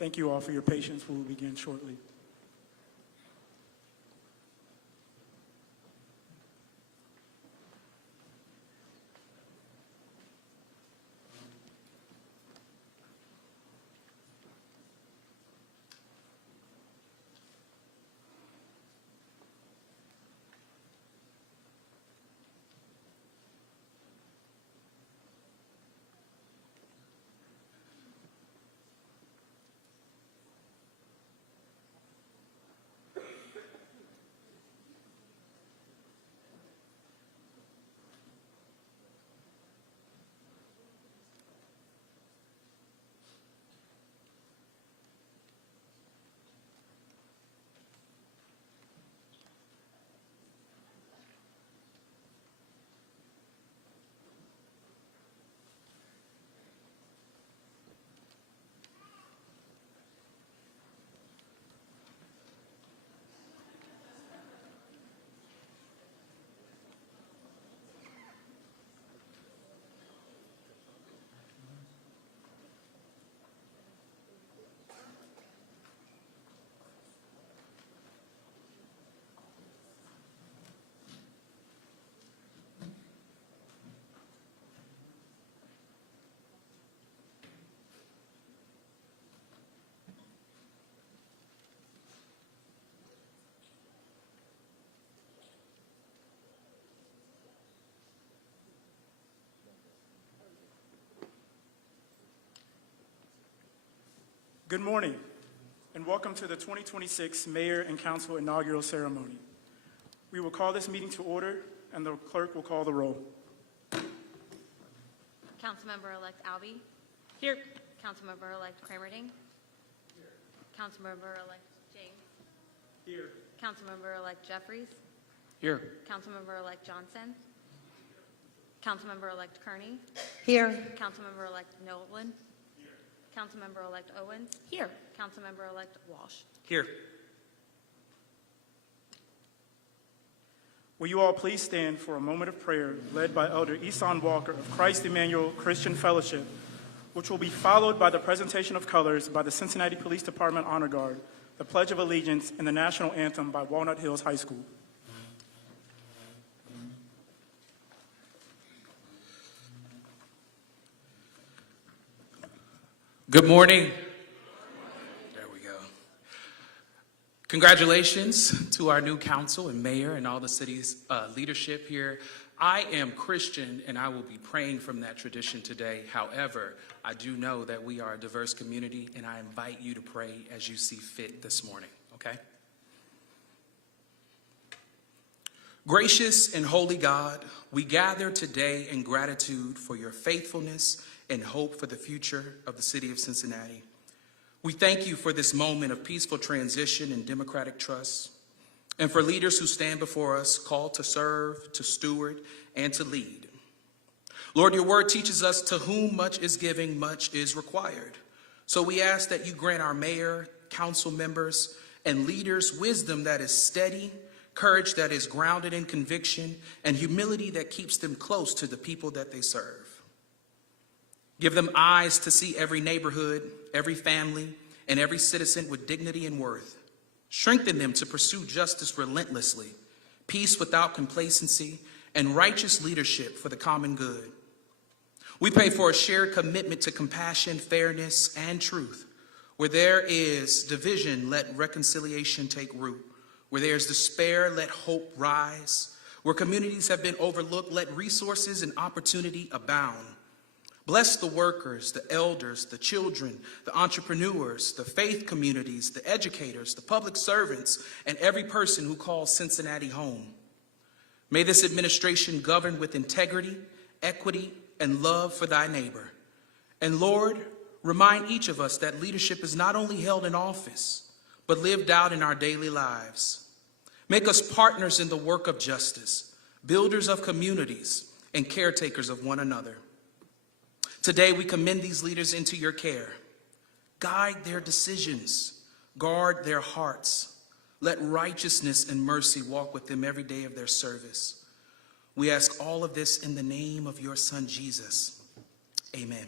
Thank you all for your patience. We will begin shortly. Good morning, and welcome to the 2026 Mayor and Council Inaugural Ceremony. We will call this meeting to order, and the clerk will call the roll. Councilmember-elect Albee. Here. Councilmember-elect Cramerding. Here. Councilmember-elect James. Here. Councilmember-elect Jeffries. Here. Councilmember-elect Johnson. Councilmember-elect Kearney. Here. Councilmember-elect Nolan. Councilmember-elect Owens. Here. Councilmember-elect Walsh. Here. Will you all please stand for a moment of prayer led by Elder Eson Walker of Christ Emmanuel Christian Fellowship, which will be followed by the presentation of colors by the Cincinnati Police Department Honor Guard, the Pledge of Allegiance, and the National Anthem by Walnut Hills High School. Good morning. There we go. Congratulations to our new council and mayor and all the city's leadership here. I am Christian, and I will be praying from that tradition today. However, I do know that we are a diverse community, and I invite you to pray as you see fit this morning, okay? Gracious and holy God, we gather today in gratitude for your faithfulness and hope for the future of the city of Cincinnati. We thank you for this moment of peaceful transition and democratic trust, and for leaders who stand before us called to serve, to steward, and to lead. Lord, your word teaches us to whom much is given, much is required. So we ask that you grant our mayor, council members, and leaders wisdom that is steady, courage that is grounded in conviction, and humility that keeps them close to the people that they serve. Give them eyes to see every neighborhood, every family, and every citizen with dignity and worth. Strengthen them to pursue justice relentlessly, peace without complacency, and righteous leadership for the common good. We pray for a shared commitment to compassion, fairness, and truth. Where there is division, let reconciliation take root. Where there is despair, let hope rise. Where communities have been overlooked, let resources and opportunity abound. Bless the workers, the elders, the children, the entrepreneurs, the faith communities, the educators, the public servants, and every person who calls Cincinnati home. May this administration govern with integrity, equity, and love for thy neighbor. And Lord, remind each of us that leadership is not only held in office, but lived out in our daily lives. Make us partners in the work of justice, builders of communities, and caretakers of one another. Today, we commend these leaders into your care. Guide their decisions, guard their hearts. Let righteousness and mercy walk with them every day of their service. We ask all of this in the name of your Son, Jesus. Amen.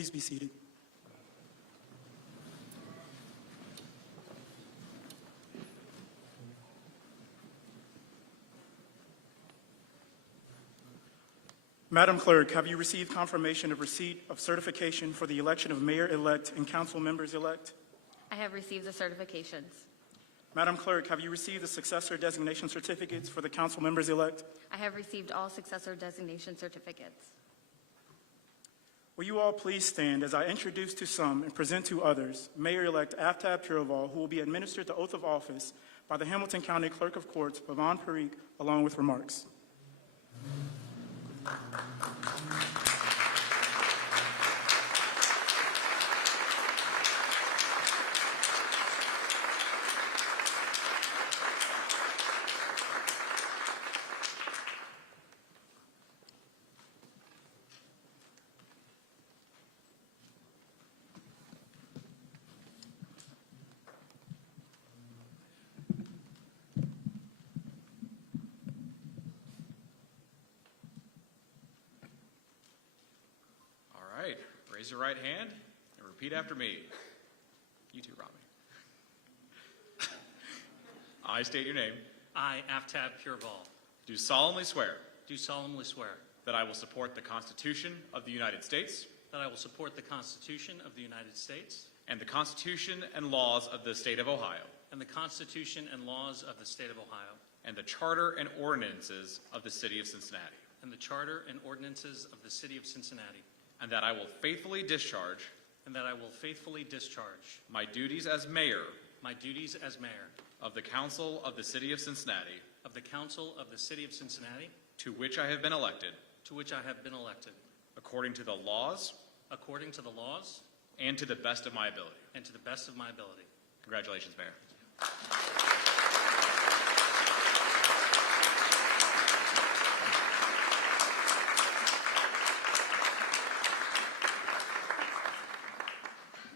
Please be seated. Madam Clerk, have you received confirmation of receipt of certification for the election of mayor-elect and council members-elect? I have received the certifications. Madam Clerk, have you received the successor designation certificates for the council members-elect? I have received all successor designation certificates. Will you all please stand as I introduce to some and present to others Mayor-elect Aftab Pureval, who will be administered the oath of office by the Hamilton County Clerk of Courts, Pavan Parikh, along with remarks. All right, raise your right hand and repeat after me. You too, Robbie. I state your name. I, Aftab Pureval, Do solemnly swear do solemnly swear that I will support the Constitution of the United States that I will support the Constitution of the United States and the Constitution and laws of the State of Ohio and the Constitution and laws of the State of Ohio and the Charter and ordinances of the City of Cincinnati, and the Charter and ordinances of the City of Cincinnati, and that I will faithfully discharge and that I will faithfully discharge my duties as mayor my duties as mayor of the Council of the City of Cincinnati, of the Council of the City of Cincinnati, to which I have been elected, to which I have been elected, according to the laws according to the laws and to the best of my ability. and to the best of my ability. Congratulations, Mayor.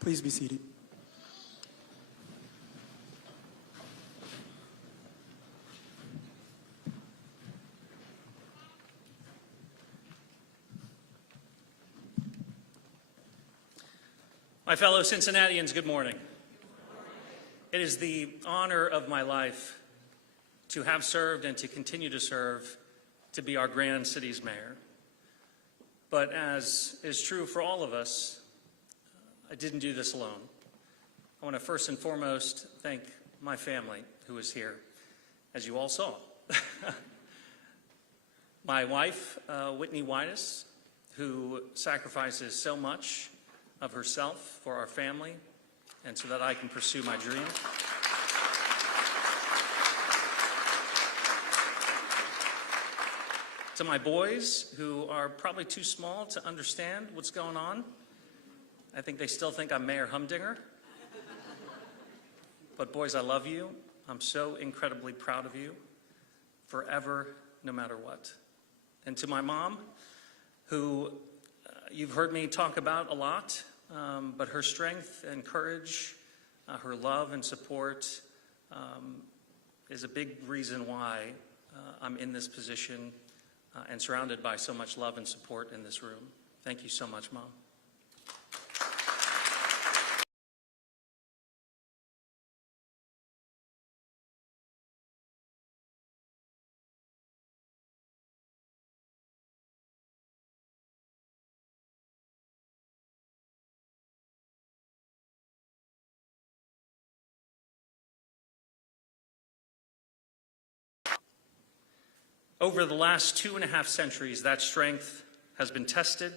Please be seated. My fellow Cincinnatians, good morning. It is the honor of my life to have served and to continue to serve to be our grand city's mayor. But as is true for all of us, I didn't do this alone. I want to first and foremost thank my family who is here, as you all saw. My wife, Whitney Whitus, who sacrifices so much of herself for our family and so that I can pursue my dream. To my boys, who are probably too small to understand what's going on. I think they still think I'm Mayor Humdinger. But boys, I love you. I'm so incredibly proud of you, forever, no matter what. And to my mom, who you've heard me talk about a lot, but her strength and courage, her love and support is a big reason why I'm in this position and surrounded by so much love and support in this room. Thank you so much, Mom. Over the last 2.5 centuries, that strength has been tested,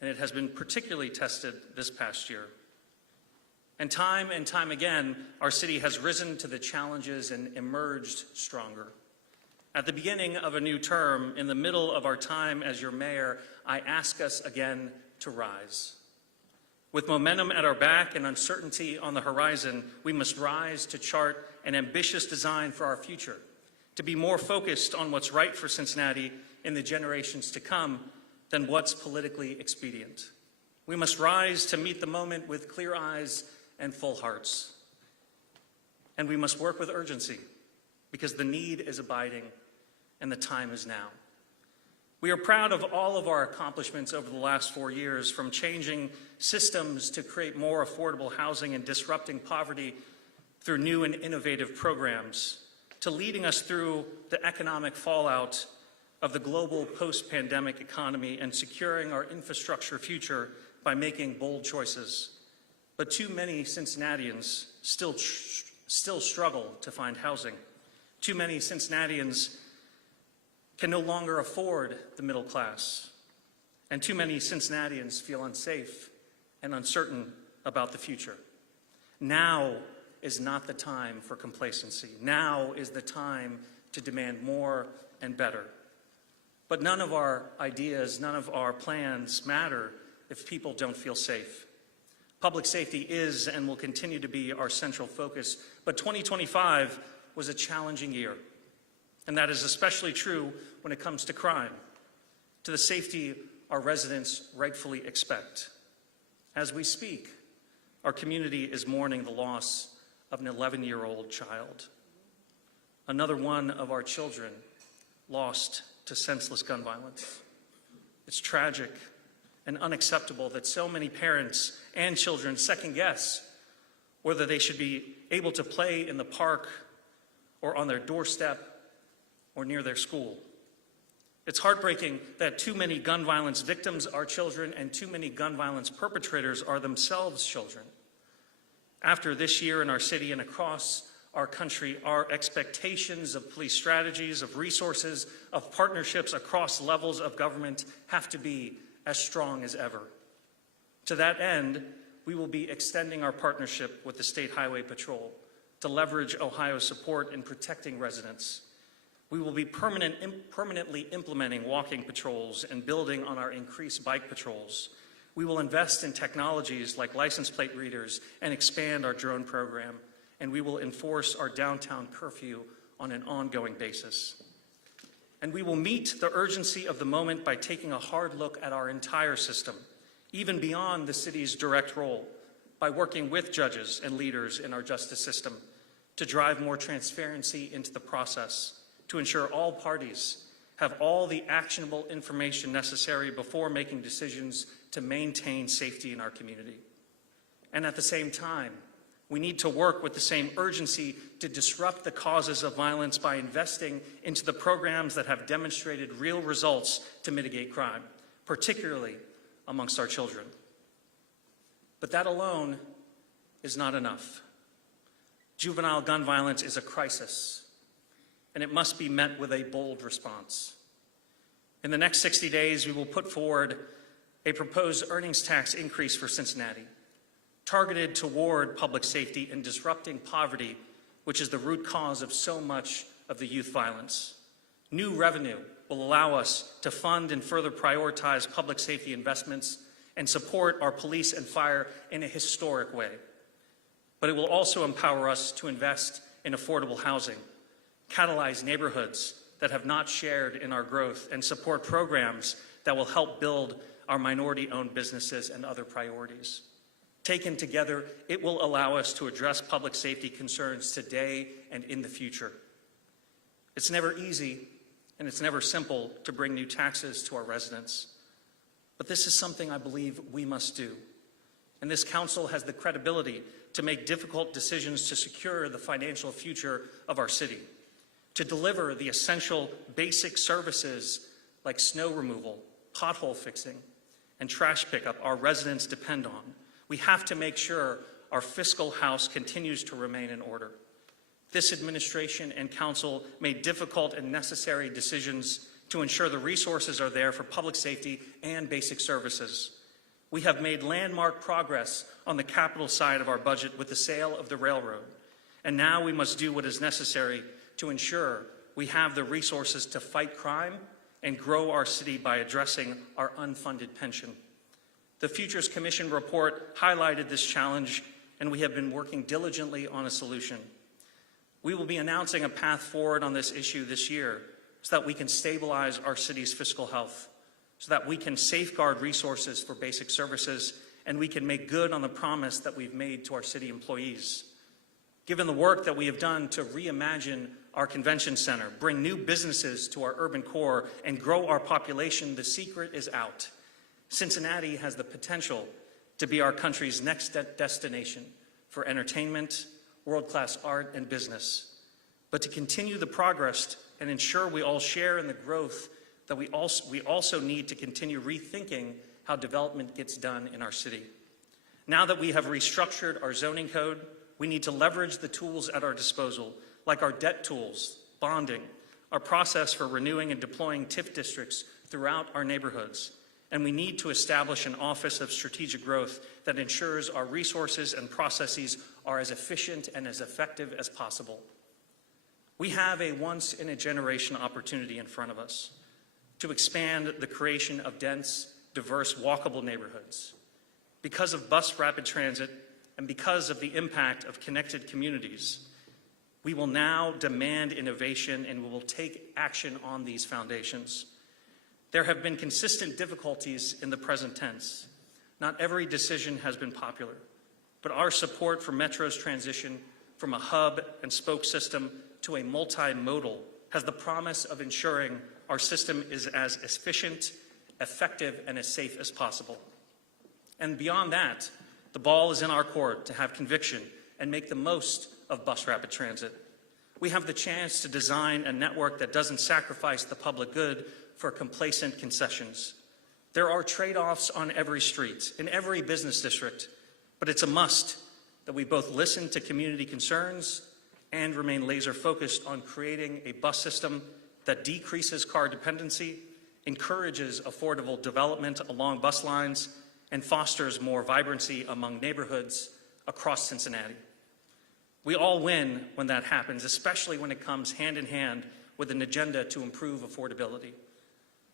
and it has been particularly tested this past year. And time again, our city has risen to the challenges and emerged stronger. At the beginning of a new term, in the middle of our time as your mayor, I ask us again to rise. With momentum at our back and uncertainty on the horizon, we must rise to chart an ambitious design for our future, to be more focused on what's right for Cincinnati in the generations to come than what's politically expedient. We must rise to meet the moment with clear eyes and full hearts. And we must work with urgency because the need is abiding and the time is now. We are proud of all of our accomplishments over the last 4 years, from changing systems to create more affordable housing and disrupting poverty through new and innovative programs, to leading us through the economic fallout of the global post-pandemic economy and securing our infrastructure future by making bold choices. But too many Cincinnatians still struggle to find housing. Too many Cincinnatians can no longer afford the middle class. And too many Cincinnatians feel unsafe and uncertain about the future. Now is not the time for complacency. Now is the time to demand more and better. But none of our ideas, none of our plans matter if people don't feel safe. Public safety is and will continue to be our central focus, but 2025 was a challenging year. And that is especially true when it comes to crime, to the safety our residents rightfully expect. As we speak, our community is mourning the loss of an 11-year-old child. Another one of our children lost to senseless gun violence. It's tragic and unacceptable that so many parents and children second-guess whether they should be able to play in the park or on their doorstep or near their school. It's heartbreaking that too many gun violence victims are children and too many gun violence perpetrators are themselves children. After this year in our city and across our country, our expectations of police strategies, of resources, of partnerships across levels of government have to be as strong as ever. To that end, we will be extending our partnership with the State Highway Patrol to leverage Ohio's support in protecting residents. We will be permanently implementing walking patrols and building on our increased bike patrols. We will invest in technologies like license plate readers and expand our drone program, and we will enforce our downtown curfew on an ongoing basis. And we will meet the urgency of the moment by taking a hard look at our entire system, even beyond the city's direct role, by working with judges and leaders in our justice system to drive more transparency into the process, to ensure all parties have all the actionable information necessary before making decisions to maintain safety in our community. And at the same time, we need to work with the same urgency to disrupt the causes of violence by investing into the programs that have demonstrated real results to mitigate crime, particularly amongst our children. But that alone is not enough. Juvenile gun violence is a crisis, and it must be met with a bold response. In the next 60 days, we will put forward a proposed earnings tax increase for Cincinnati, targeted toward public safety and disrupting poverty, which is the root cause of so much of the youth violence. New revenue will allow us to fund and further prioritize public safety investments and support our police and fire in a historic way. But it will also empower us to invest in affordable housing, catalyze neighborhoods that have not shared in our growth, and support programs that will help build our minority-owned businesses and other priorities. Taken together, it will allow us to address public safety concerns today and in the future. It's never easy and it's never simple to bring new taxes to our residents. But this is something I believe we must do. And this council has the credibility to make difficult decisions to secure the financial future of our city, to deliver the essential basic services like snow removal, pothole fixing, and trash pickup our residents depend on. We have to make sure our fiscal house continues to remain in order. This administration and council made difficult and necessary decisions to ensure the resources are there for public safety and basic services. We have made landmark progress on the capital side of our budget with the sale of the railroad. And now we must do what is necessary to ensure we have the resources to fight crime and grow our city by addressing our unfunded pension. The Futures Commission report highlighted this challenge, and we have been working diligently on a solution. We will be announcing a path forward on this issue this year so that we can stabilize our city's fiscal health, so that we can safeguard resources for basic services, and we can make good on the promise that we've made to our city employees. Given the work that we have done to reimagine our convention center, bring new businesses to our urban core, and grow our population, the secret is out. Cincinnati has the potential to be our country's next destination for entertainment, world-class art, and business. But to continue the progress and ensure we all share in the growth, that we also need to continue rethinking how development gets done in our city. Now that we have restructured our zoning code, we need to leverage the tools at our disposal, like our debt tools, bonding, our process for renewing and deploying TIF districts throughout our neighborhoods. And we need to establish an Office of Strategic Growth that ensures our resources and processes are as efficient and as effective as possible. We have a once-in-a-generation opportunity in front of us to expand the creation of dense, diverse, walkable neighborhoods. Because of bus rapid transit and because of the impact of connected communities, we will now demand innovation and we will take action on these foundations. There have been consistent difficulties in the present tense. Not every decision has been popular, but our support for Metro's transition from a hub and spoke system to a multimodal has the promise of ensuring our system is as efficient, effective, and as safe as possible. And beyond that, the ball is in our court to have conviction and make the most of bus rapid transit. We have the chance to design a network that doesn't sacrifice the public good for complacent concessions. There are trade-offs on every street, in every business district, but it's a must that we both listen to community concerns and remain laser-focused on creating a bus system that decreases car dependency, encourages affordable development along bus lines, and fosters more vibrancy among neighborhoods across Cincinnati. We all win when that happens, especially when it comes hand in hand with an agenda to improve affordability.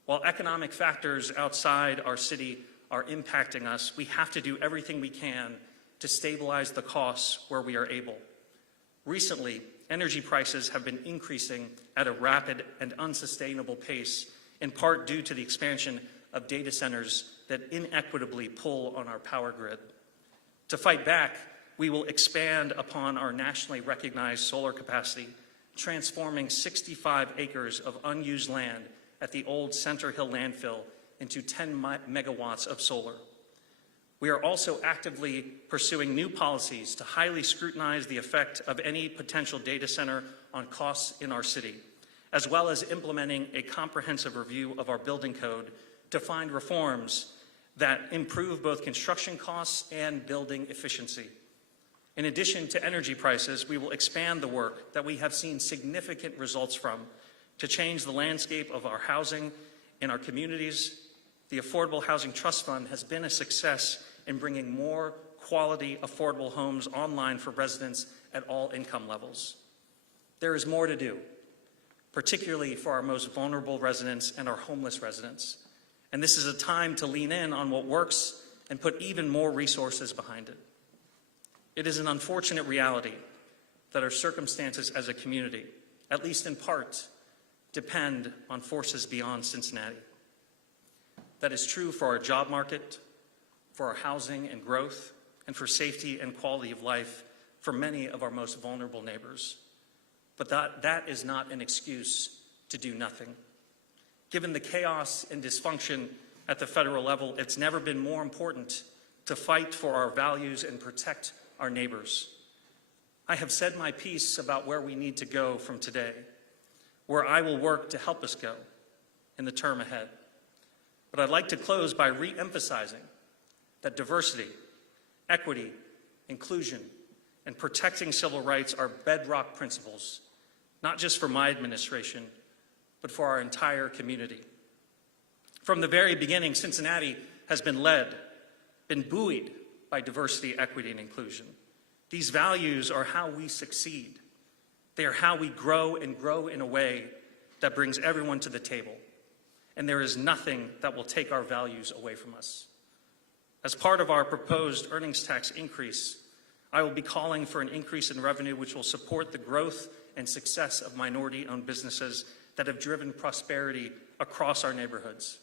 While economic factors outside our city are impacting us, we have to do everything we can to stabilize the costs where we are able. Recently, energy prices have been increasing at a rapid and unsustainable pace, in part due to the expansion of data centers that inequitably pull on our power grid. To fight back, we will expand upon our nationally recognized solar capacity, transforming 65 acres of unused land at the old Center Hill landfill into 10 megawatts of solar. We are also actively pursuing new policies to highly scrutinize the effect of any potential data center on costs in our city, as well as implementing a comprehensive review of our building code to find reforms that improve both construction costs and building efficiency. In addition to energy prices, we will expand the work that we have seen significant results from to change the landscape of our housing in our communities. The Affordable Housing Trust Fund has been a success in bringing more quality, affordable homes online for residents at all income levels. There is more to do, particularly for our most vulnerable residents and our homeless residents. And this is a time to lean in on what works and put even more resources behind it. It is an unfortunate reality that our circumstances as a community, at least in part, depend on forces beyond Cincinnati. That is true for our job market, for our housing and growth, and for safety and quality of life for many of our most vulnerable neighbors. But that is not an excuse to do nothing. Given the chaos and dysfunction at the federal level, it's never been more important to fight for our values and protect our neighbors. I have said my piece about where we need to go from today, where I will work to help us go in the term ahead. But I'd like to close by re-emphasizing that diversity, equity, inclusion, and protecting civil rights are bedrock principles, not just for my administration, but for our entire community. From the very beginning, Cincinnati has been buoyed by diversity, equity, and inclusion. These values are how we succeed. They are how we grow and grow in a way that brings everyone to the table. And there is nothing that will take our values away from us. As part of our proposed earnings tax increase, I will be calling for an increase in revenue which will support the growth and success of minority-owned businesses that have driven prosperity across our neighborhoods.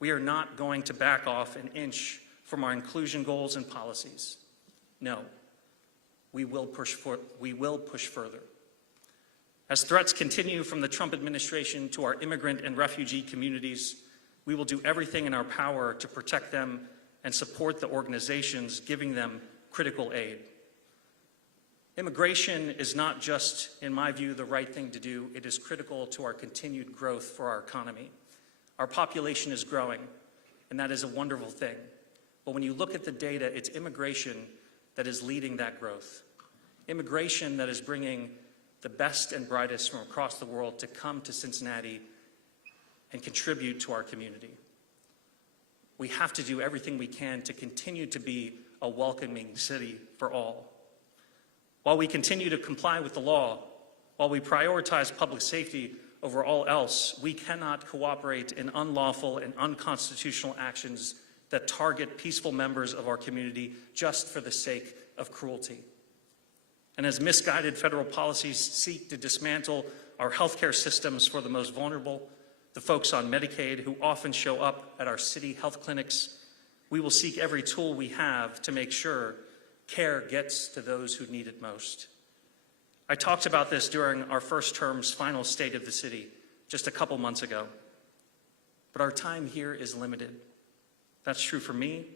We are not going to back off an inch from our inclusion goals and policies. No, we will push further. As threats continue from the Trump administration to our immigrant and refugee communities, we will do everything in our power to protect them and support the organizations giving them critical aid. Immigration is not just, in my view, the right thing to do. It is critical to our continued growth for our economy. Our population is growing, and that is a wonderful thing. But when you look at the data, it's immigration that is leading that growth. Immigration that is bringing the best and brightest from across the world to come to Cincinnati and contribute to our community. We have to do everything we can to continue to be a welcoming city for all. While we continue to comply with the law, while we prioritize public safety over all else, we cannot cooperate in unlawful and unconstitutional actions that target peaceful members of our community just for the sake of cruelty. And as misguided federal policies seek to dismantle our healthcare systems for the most vulnerable, the folks on Medicaid who often show up at our city health clinics, we will seek every tool we have to make sure care gets to those who need it most. I talked about this during our first term's final State of the City just a couple months ago. But our time here is limited. That's true for me,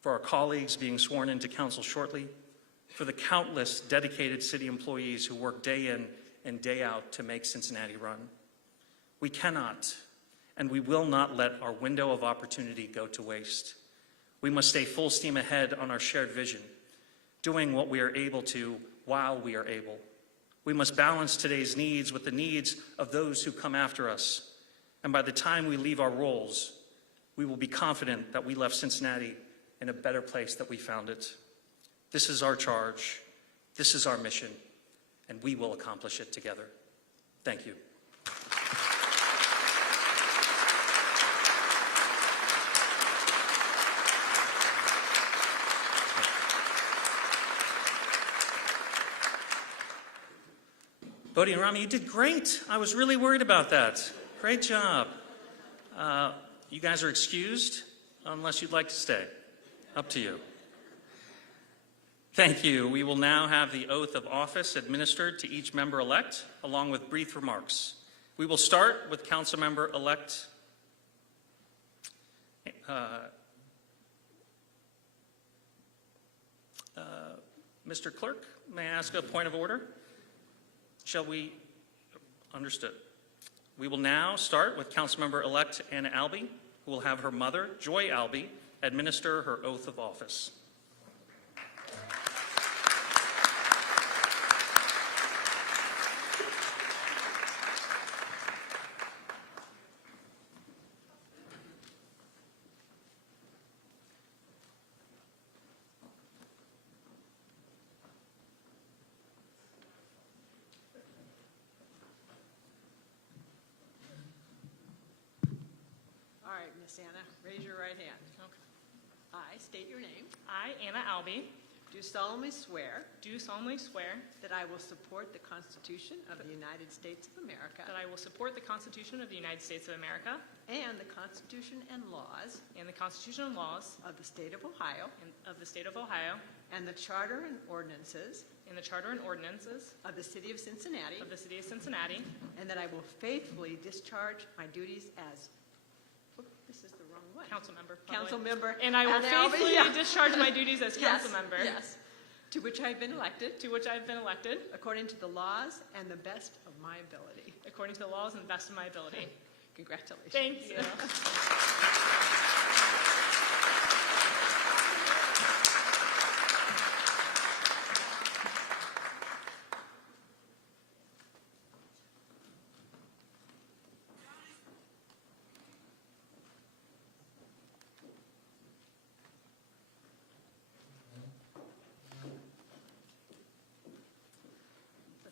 for our colleagues being sworn into council shortly, for the countless dedicated city employees who work day in and day out to make Cincinnati run. We cannot and we will not let our window of opportunity go to waste. We must stay full steam ahead on our shared vision, doing what we are able to while we are able. We must balance today's needs with the needs of those who come after us. And by the time we leave our roles, we will be confident that we left Cincinnati in a better place than we found it. This is our charge, this is our mission, and we will accomplish it together. Thank you. Bodhi and Rami, you did great. I was really worried about that. Great job. You guys are excused unless you'd like to stay. Up to you. Thank you. We will now have the oath of office administered to each member-elect, along with brief remarks. We will start with Councilmember-elect Mr. Clerk, may I ask a point of order? Shall we? Understood. We will now start with Councilmember-elect Anna Albee, who will have her mother, Joy Albee, administer her oath of office. All right, Miss Anna, raise your right hand. Okay. I state your name. I, Anna Albee, Do solemnly swear do solemnly swear that I will support the Constitution of the United States of America that I will support the Constitution of the United States of America and the Constitution and laws and the Constitution and laws of the State of Ohio of the State of Ohio and the Charter and ordinances and the Charter and ordinances of the City of Cincinnati, of the City of Cincinnati, and that I will faithfully discharge my duties as, this is the wrong one. council member. Council member. And I will Anna Albee, faithfully yeah. discharge my duties as Yes, council member Yes, to which I have been elected to which I have been elected according to the laws and the best of my ability. according to the laws and the best of my ability. Congratulations. Thank you.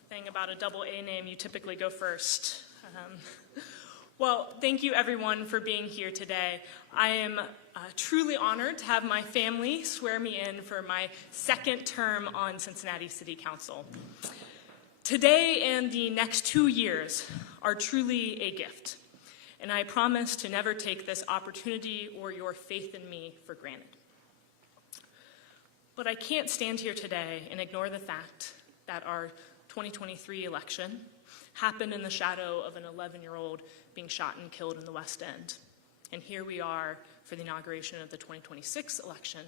Thing about a double A name, you typically go first. Well, thank you everyone for being here today. I am truly honored to have my family swear me in for my second term on Cincinnati City Council. Today and the next 2 years are truly a gift, and I promise to never take this opportunity or your faith in me for granted. But I can't stand here today and ignore the fact that our 2023 election happened in the shadow of an 11-year-old being shot and killed in the West End. And here we are for the inauguration of the 2026 election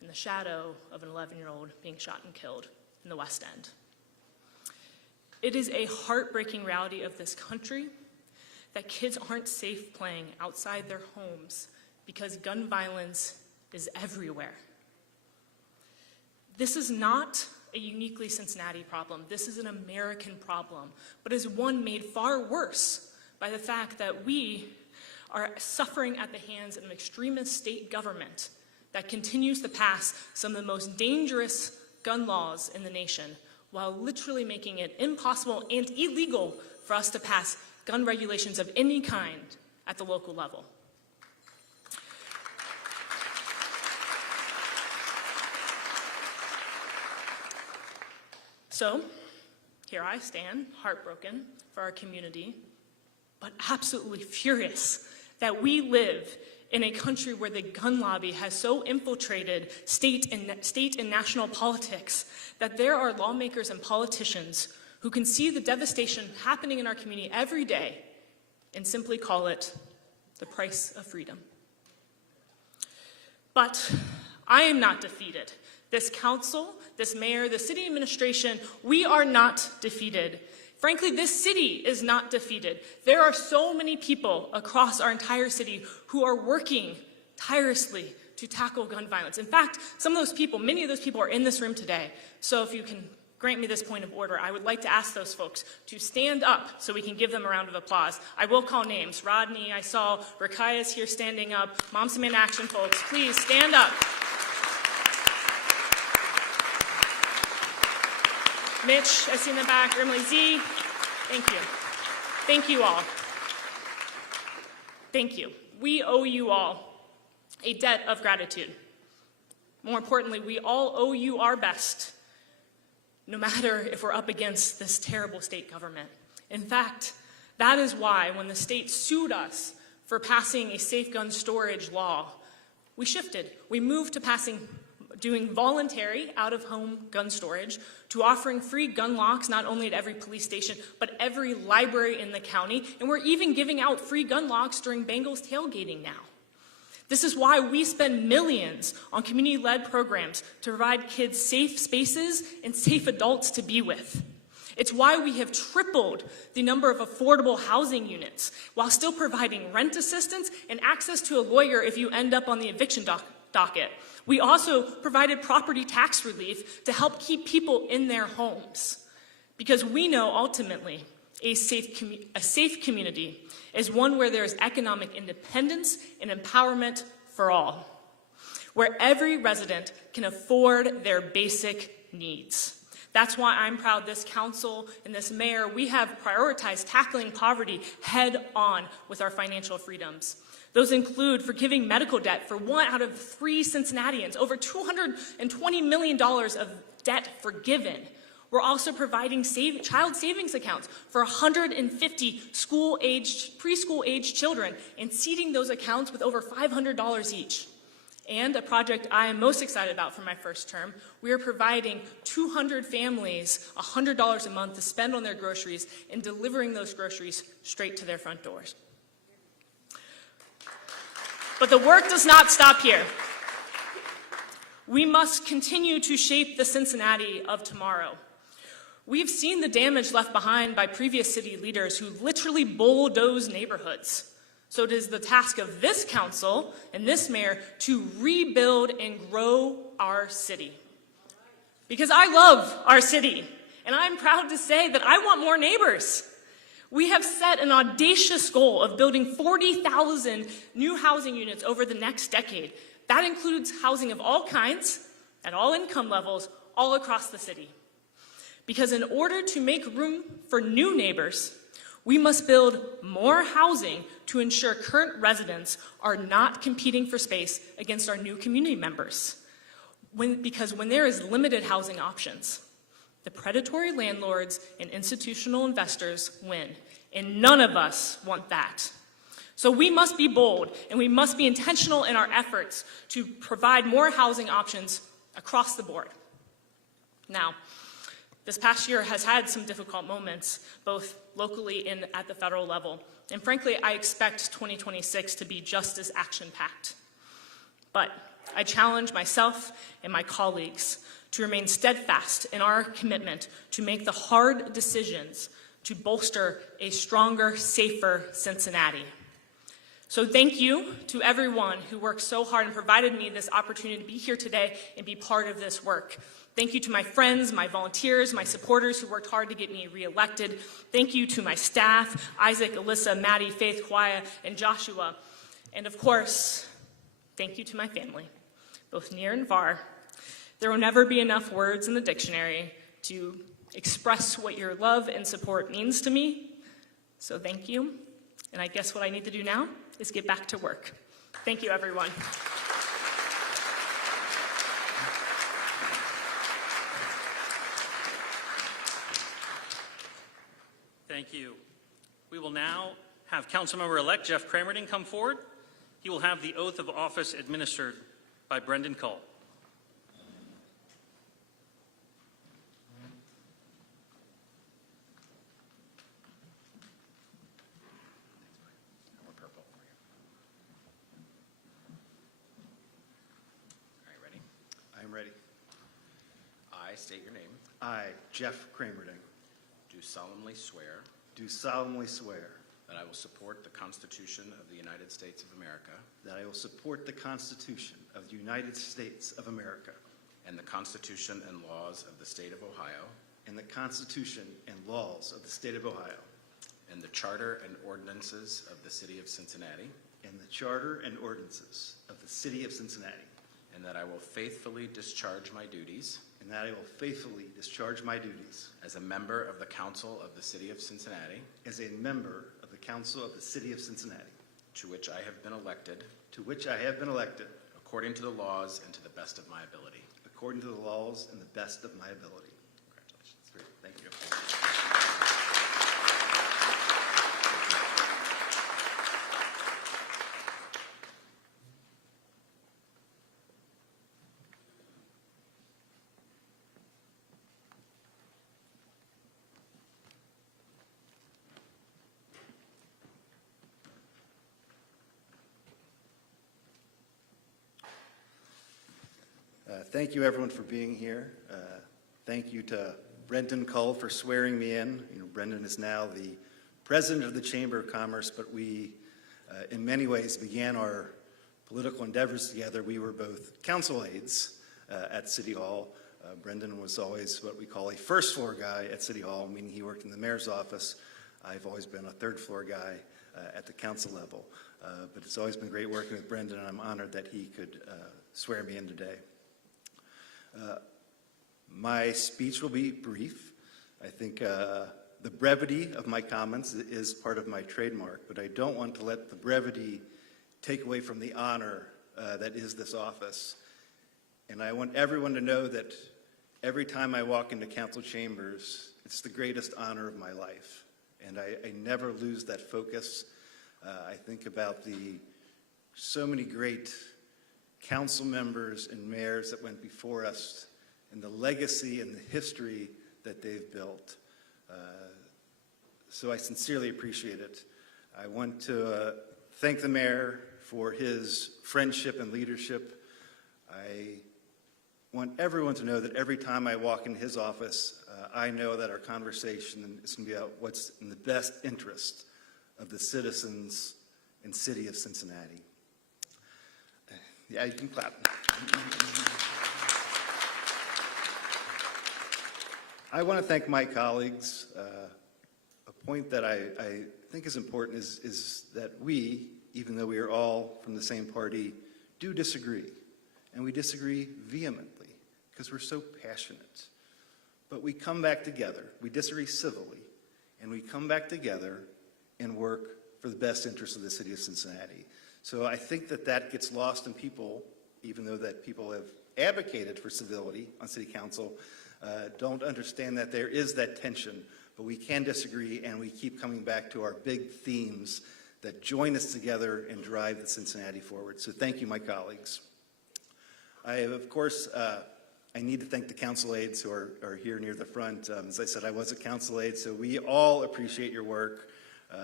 in the shadow of an 11-year-old being shot and killed in the West End. It is a heartbreaking reality of this country that kids aren't safe playing outside their homes because gun violence is everywhere. This is not a uniquely Cincinnati problem. This is an American problem, but is one made far worse by the fact that we are suffering at the hands of an extremist state government that continues to pass some of the most dangerous gun laws in the nation, while literally making it impossible and illegal for us to pass gun regulations of any kind at the local level. So, here I stand, heartbroken for our community, but absolutely furious that we live in a country where the gun lobby has so infiltrated state and national politics that there are lawmakers and politicians who can see the devastation happening in our community every day and simply call it the price of freedom. But I am not defeated. This council, this mayor, the city administration, we are not defeated. Frankly, this city is not defeated. There are so many people across our entire city who are working tirelessly to tackle gun violence. In fact, many of those people are in this room today. So if you can grant me this point of order, I would like to ask those folks to stand up so we can give them a round of applause. I will call names. Rodney, I saw Rakaia's here standing up. Moms Demand Action folks, please stand up. Mitch, I see in the back, Emily Z, thank you. Thank you all. Thank you. We owe you all a debt of gratitude. More importantly, we all owe you our best, no matter if we're up against this terrible state government. In fact, that is why when the state sued us for passing a safe gun storage law, we shifted. We moved to doing voluntary out-of-home gun storage to offering free gun locks not only at every police station, but every library in the county. And we're even giving out free gun locks during Bengals tailgating now. This is why we spend millions on community-led programs to provide kids safe spaces and safe adults to be with. It's why we have tripled the number of affordable housing units while still providing rent assistance and access to a lawyer if you end up on the eviction docket. We also provided property tax relief to help keep people in their homes, because we know ultimately a safe community is one where there is economic independence and empowerment for all, where every resident can afford their basic needs. That's why I'm proud this council and this mayor, we have prioritized tackling poverty head on with our financial freedoms. Those include forgiving medical debt for 1 out of 3 Cincinnatians, over $220 million of debt forgiven. We're also providing child savings accounts for 150 preschool-aged children and seeding those accounts with over $500 each. And a project I am most excited about for my first term, we are providing 200 families $100 a month to spend on their groceries and delivering those groceries straight to their front doors. But the work does not stop here. We must continue to shape the Cincinnati of tomorrow. We've seen the damage left behind by previous city leaders who literally bulldoze neighborhoods. So it is the task of this council and this mayor to rebuild and grow our city. Because I love our city, and I'm proud to say that I want more neighbors. We have set an audacious goal of building 40,000 new housing units over the next decade. That includes housing of all kinds, at all income levels, all across the city. Because in order to make room for new neighbors, we must build more housing to ensure current residents are not competing for space against our new community members. Because when there is limited housing options, the predatory landlords and institutional investors win, and none of us want that. So we must be bold, and we must be intentional in our efforts to provide more housing options across the board. Now, This past year has had some difficult moments, both locally and at the federal level. And frankly, I expect 2026 to be just as action-packed. But I challenge myself and my colleagues to remain steadfast in our commitment to make the hard decisions to bolster a stronger, safer Cincinnati. So thank you to everyone who worked so hard and provided me this opportunity to be here today and be part of this work. Thank you to my friends, my volunteers, my supporters who worked hard to get me reelected. Thank you to my staff, Isaac, Alyssa, Maddie, Faith, Kwaya, and Joshua. And of course, thank you to my family, both near and far. There will never be enough words in the dictionary to express what your love and support means to me. So thank you. And I guess what I need to do now is get back to work. Thank you, everyone. Thank you. We will now have Councilmember-elect Jeff Cramerding come forward. He will have the oath of office administered by Brendan Cull. More purple for you. All right, ready? I am ready. I state your name. I, Jeff Cramerding, Do solemnly swear do solemnly swear that I will support the Constitution of the United States of America that I will support the Constitution of the United States of America and the Constitution and laws of the State of Ohio and the Constitution and laws of the State of Ohio and the Charter and ordinances of the City of Cincinnati, and the Charter and ordinances of the City of Cincinnati, and that I will faithfully discharge my duties and that I will faithfully discharge my duties as a member of the Council of the City of Cincinnati, as a member of the Council of the City of Cincinnati, to which I have been elected to which I have been elected according to the laws and to the best of my ability. according to the laws and the best of my ability. Congratulations. Great. Thank you. Thank you, everyone, for being here. Thank you to Brendan Cull for swearing me in. You know, Brendan is now the president of the Chamber of Commerce, but we, in many ways, began our political endeavors together. We were both council aides at City Hall. Brendan was always what we call a first-floor guy at City Hall, meaning he worked in the mayor's office. I've always been a third-floor guy at the council level. But it's always been great working with Brendan, and I'm honored that he could swear me in today. My speech will be brief. I think the brevity of my comments is part of my trademark, but I don't want to let the brevity take away from the honor that is this office. And I want everyone to know that every time I walk into council chambers, it's the greatest honor of my life. And I never lose that focus. I think about so many great council members and mayors that went before us and the legacy and the history that they've built. So I sincerely appreciate it. I want to thank the mayor for his friendship and leadership. I want everyone to know that every time I walk in his office, I know that our conversation is going to be about what's in the best interest of the citizens and city of Cincinnati. Yeah, you can clap. I want to thank my colleagues. A point that I think is important is that we, even though we are all from the same party, do disagree. And we disagree vehemently because we're so passionate. But we come back together. We disagree civilly. And we come back together and work for the best interest of the city of Cincinnati. So I think that gets lost in people, even though that people have advocated for civility on city council, don't understand that there is that tension, but we can disagree and we keep coming back to our big themes that join us together and drive the Cincinnati forward. So thank you, my colleagues. I have, of course, I need to thank the council aides who are here near the front. As I said, I was a council aide, so we all appreciate your work,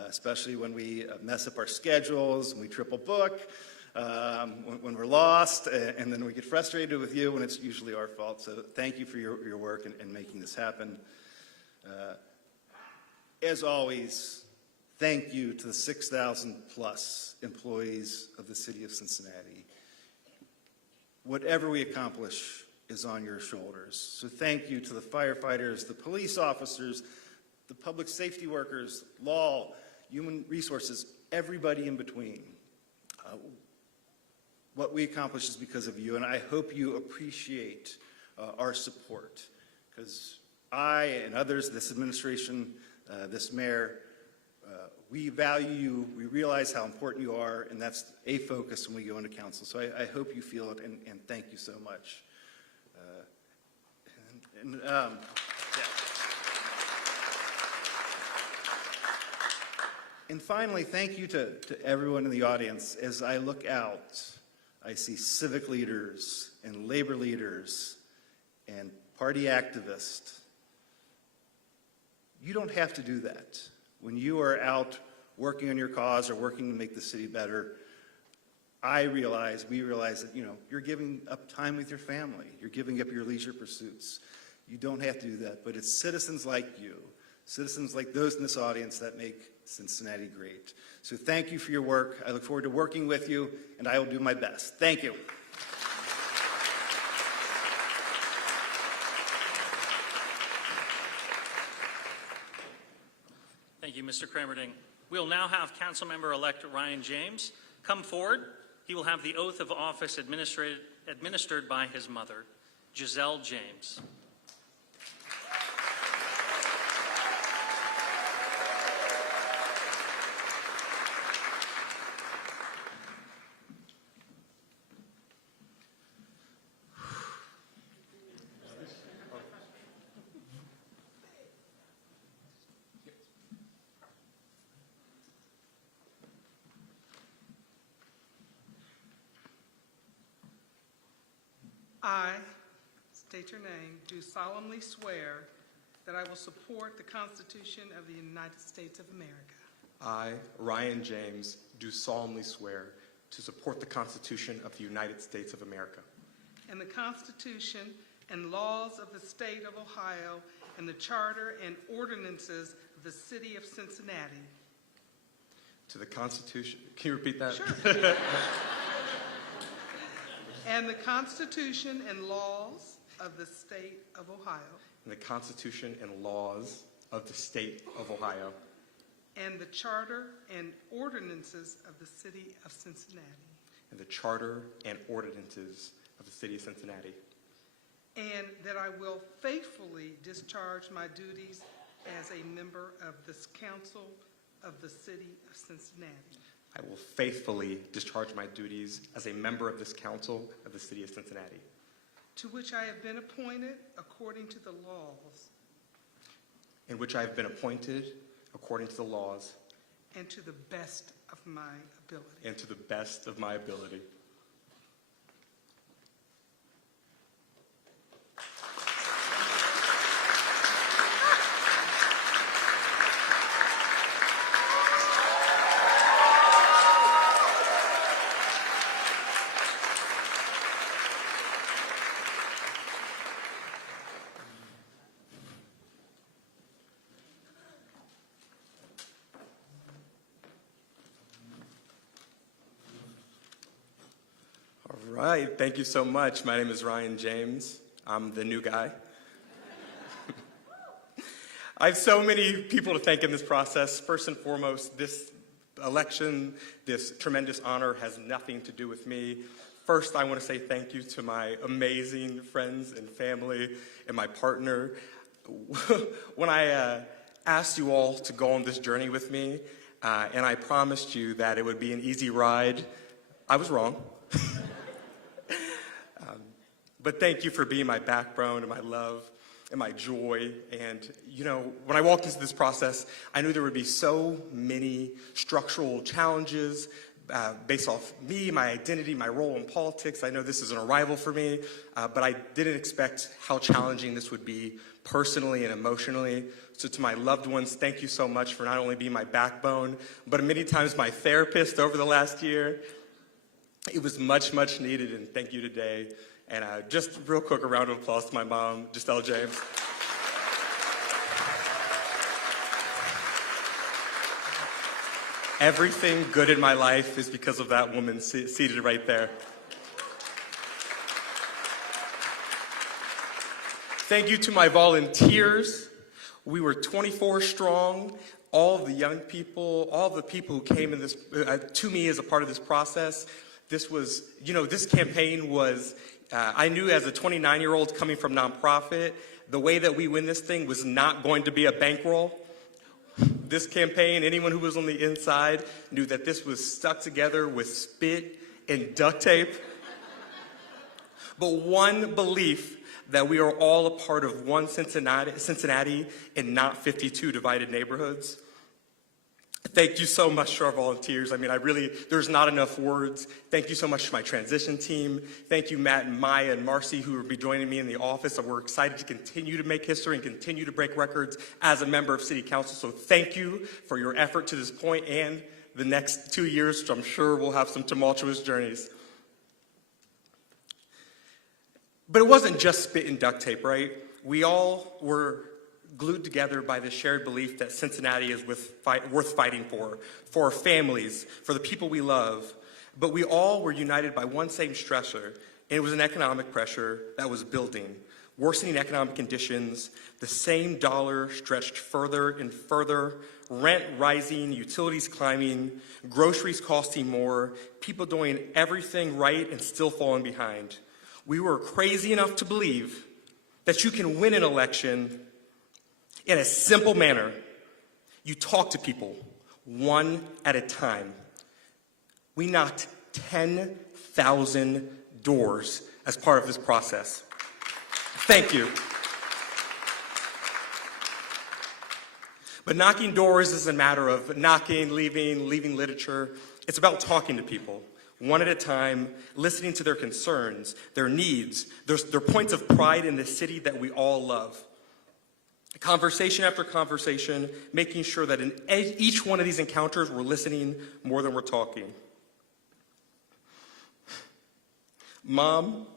especially when we mess up our schedules, when we triple book, when we're lost, and then we get frustrated with you when it's usually our fault. So thank you for your work in making this happen. As always, thank you to the 6,000 plus employees of the city of Cincinnati. Whatever we accomplish is on your shoulders. So thank you to the firefighters, the police officers, the public safety workers, law, human resources, everybody in between. What we accomplish is because of you, and I hope you appreciate our support, because I and others, this administration, this mayor, we value you, we realize how important you are, and that's a focus when we go into council. So I hope you feel it, and thank you so much. Yeah. And finally, thank you to everyone in the audience. As I look out, I see civic leaders and labor leaders and party activists. You don't have to do that. When you are out working on your cause or working to make the city better, we realize that, you're giving up time with your family. You're giving up your leisure pursuits. You don't have to do that, but it's citizens like you, citizens like those in this audience that make Cincinnati great. So thank you for your work. I look forward to working with you, and I will do my best. Thank you. Thank you, Mr. Cramerding. We'll now have Councilmember-elect Ryan James come forward. He will have the oath of office administered by his mother, Giselle James. I, state your name, do solemnly swear that I will support the Constitution of the United States of America I, Ryan James, do solemnly swear to support the Constitution of the United States of America and the Constitution and laws of the state of Ohio and the Charter and ordinances of the city of Cincinnati. to the Constitution. Can you repeat that? Sure. And the Constitution and laws of the state of Ohio. And the Constitution and laws of the state of Ohio. And the Charter and ordinances of the city of Cincinnati. And the Charter and ordinances of the city of Cincinnati. And that I will faithfully discharge my duties as a member of this council of the city of Cincinnati. I will faithfully discharge my duties as a member of this council of the city of Cincinnati, To which I have been appointed according to the laws. in which I have been appointed according to the laws And to the best of my ability. and to the best of my ability. All right, thank you so much. My name is Ryan James. I'm the new guy. I have so many people to thank in this process. First and foremost, this election, this tremendous honor has nothing to do with me. First, I want to say thank you to my amazing friends and family and my partner. When I asked you all to go on this journey with me, and I promised you that it would be an easy ride, I was wrong. But thank you for being my backbone and my love and my joy. And, you know, when I walked into this process, I knew there would be so many structural challenges, based off me, my identity, my role in politics. I know this is an arrival for me, but I didn't expect how challenging this would be personally and emotionally. So to my loved ones, thank you so much for not only being my backbone, but many times my therapist over the last year. It was much, much needed, and thank you today. And just real quick, a round of applause to my mom, Giselle James. Everything good in my life is because of that woman seated right there. Thank you to my volunteers. We were 24 strong. All of the young people, all of the people who came in this, to me as a part of this process. This was, this campaign was, I knew as a 29-year-old coming from nonprofit, the way that we win this thing was not going to be a bankroll. This campaign, anyone who was on the inside knew that this was stuck together with spit and duct tape. But one belief that we are all a part of one Cincinnati and not 52 divided neighborhoods. Thank you so much to our volunteers. I mean, there's not enough words. Thank you so much to my transition team. Thank you, Matt and Maya and Marcy, who will be joining me in the office. We're excited to continue to make history and continue to break records as a member of City Council. So thank you for your effort to this point and the next 2 years, which I'm sure will have some tumultuous journeys. But it wasn't just spit and duct tape, right? We all were glued together by the shared belief that Cincinnati is worth fighting for our families, for the people we love. But we all were united by one same stressor, and it was an economic pressure that was building. Worsening economic conditions, the same dollar stretched further and further, rent rising, utilities climbing, groceries costing more, people doing everything right and still falling behind. We were crazy enough to believe that you can win an election in a simple manner. You talk to people one at a time. We knocked 10,000 doors as part of this process. Thank you. But knocking doors is a matter of knocking, leaving literature. It's about talking to people one at a time, listening to their concerns, their needs, their points of pride in the city that we all love. Conversation after conversation, making sure that in each one of these encounters, we're listening more than we're talking. Mom,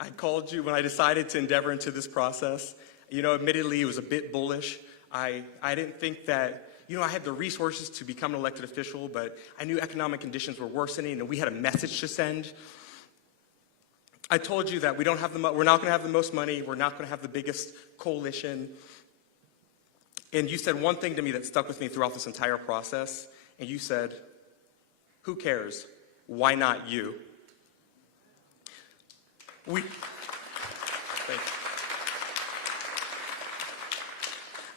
I called you when I decided to endeavor into this process. Admittedly, it was a bit bullish. I didn't think that, I had the resources to become an elected official, but I knew economic conditions were worsening and we had a message to send. I told you that we're not going to have the most money, we're not going to have the biggest coalition. And you said one thing to me that stuck with me throughout this entire process, and you said, "Who cares? Why not you?" Thank you.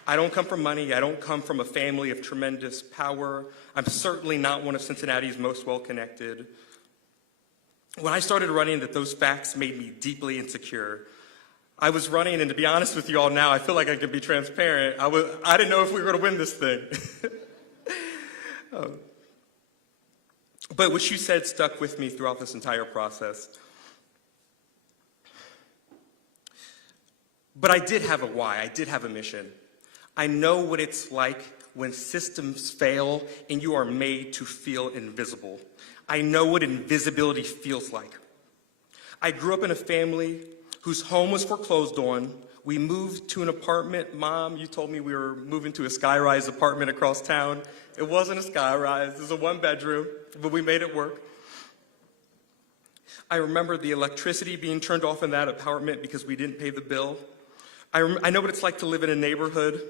I don't come from money. I don't come from a family of tremendous power. I'm certainly not one of Cincinnati's most well-connected. When I started running, those facts made me deeply insecure. I was running, and to be honest with you all now, I feel like I can be transparent. I didn't know if we were going to win this thing. But what you said stuck with me throughout this entire process. But I did have a why. I did have a mission. I know what it's like when systems fail and you are made to feel invisible. I know what invisibility feels like. I grew up in a family whose home was foreclosed on. We moved to an apartment. Mom, you told me we were moving to a skyrise apartment across town. It wasn't a skyrise, it was a one-bedroom, but we made it work. I remember the electricity being turned off in that apartment because we didn't pay the bill. I know what it's like to live in a neighborhood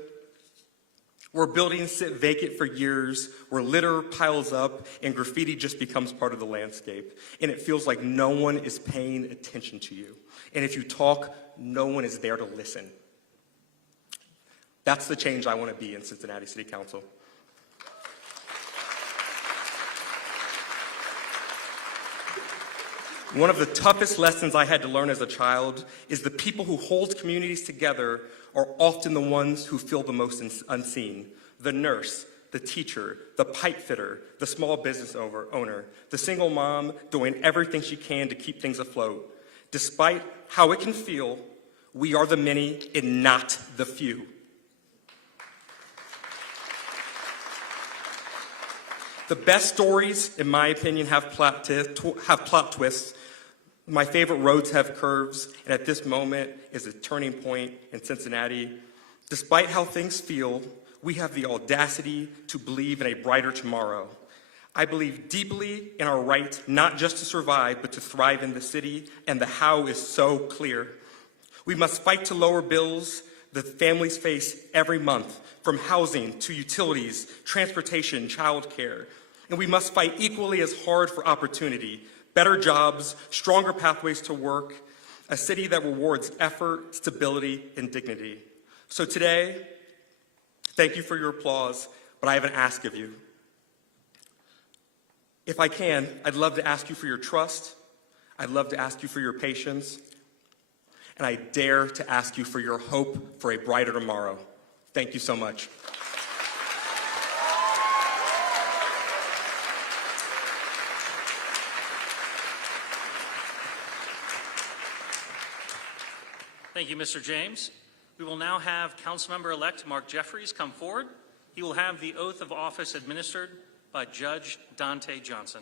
where buildings sit vacant for years, where litter piles up, and graffiti just becomes part of the landscape. And it feels like no one is paying attention to you. And if you talk, no one is there to listen. That's the change I want to be in Cincinnati City Council. One of the toughest lessons I had to learn as a child is the people who hold communities together are often the ones who feel the most unseen. The nurse, the teacher, the pipe fitter, the small business owner, the single mom doing everything she can to keep things afloat. Despite how it can feel, we are the many and not the few. The best stories, in my opinion, have plot twists. My favorite roads have curves, and at this moment is a turning point in Cincinnati. Despite how things feel, we have the audacity to believe in a brighter tomorrow. I believe deeply in our right not just to survive, but to thrive in the city, and the how is so clear. We must fight to lower bills that families face every month, from housing to utilities, transportation, childcare. And we must fight equally as hard for opportunity, better jobs, stronger pathways to work, a city that rewards effort, stability, and dignity. So today, thank you for your applause, but I have an ask of you. If I can, I'd love to ask you for your trust. I'd love to ask you for your patience. And I dare to ask you for your hope for a brighter tomorrow. Thank you so much. Thank you, Mr. James. We will now have Councilmember-elect Mark Jeffries come forward. He will have the oath of office administered by Judge Dante Johnson.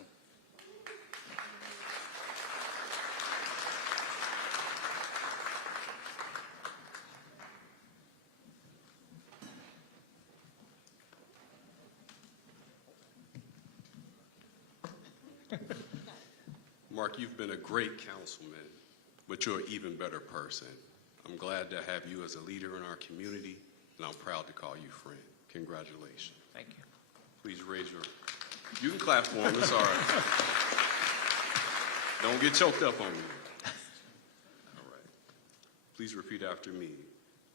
Mark, you've been a great councilman, but you're an even better person. I'm glad to have you as a leader in our community, and I'm proud to call you friend. Congratulations. Thank you. Please raise your... You can clap for him, it's all right. Don't get choked up on me. All right. Please repeat after me.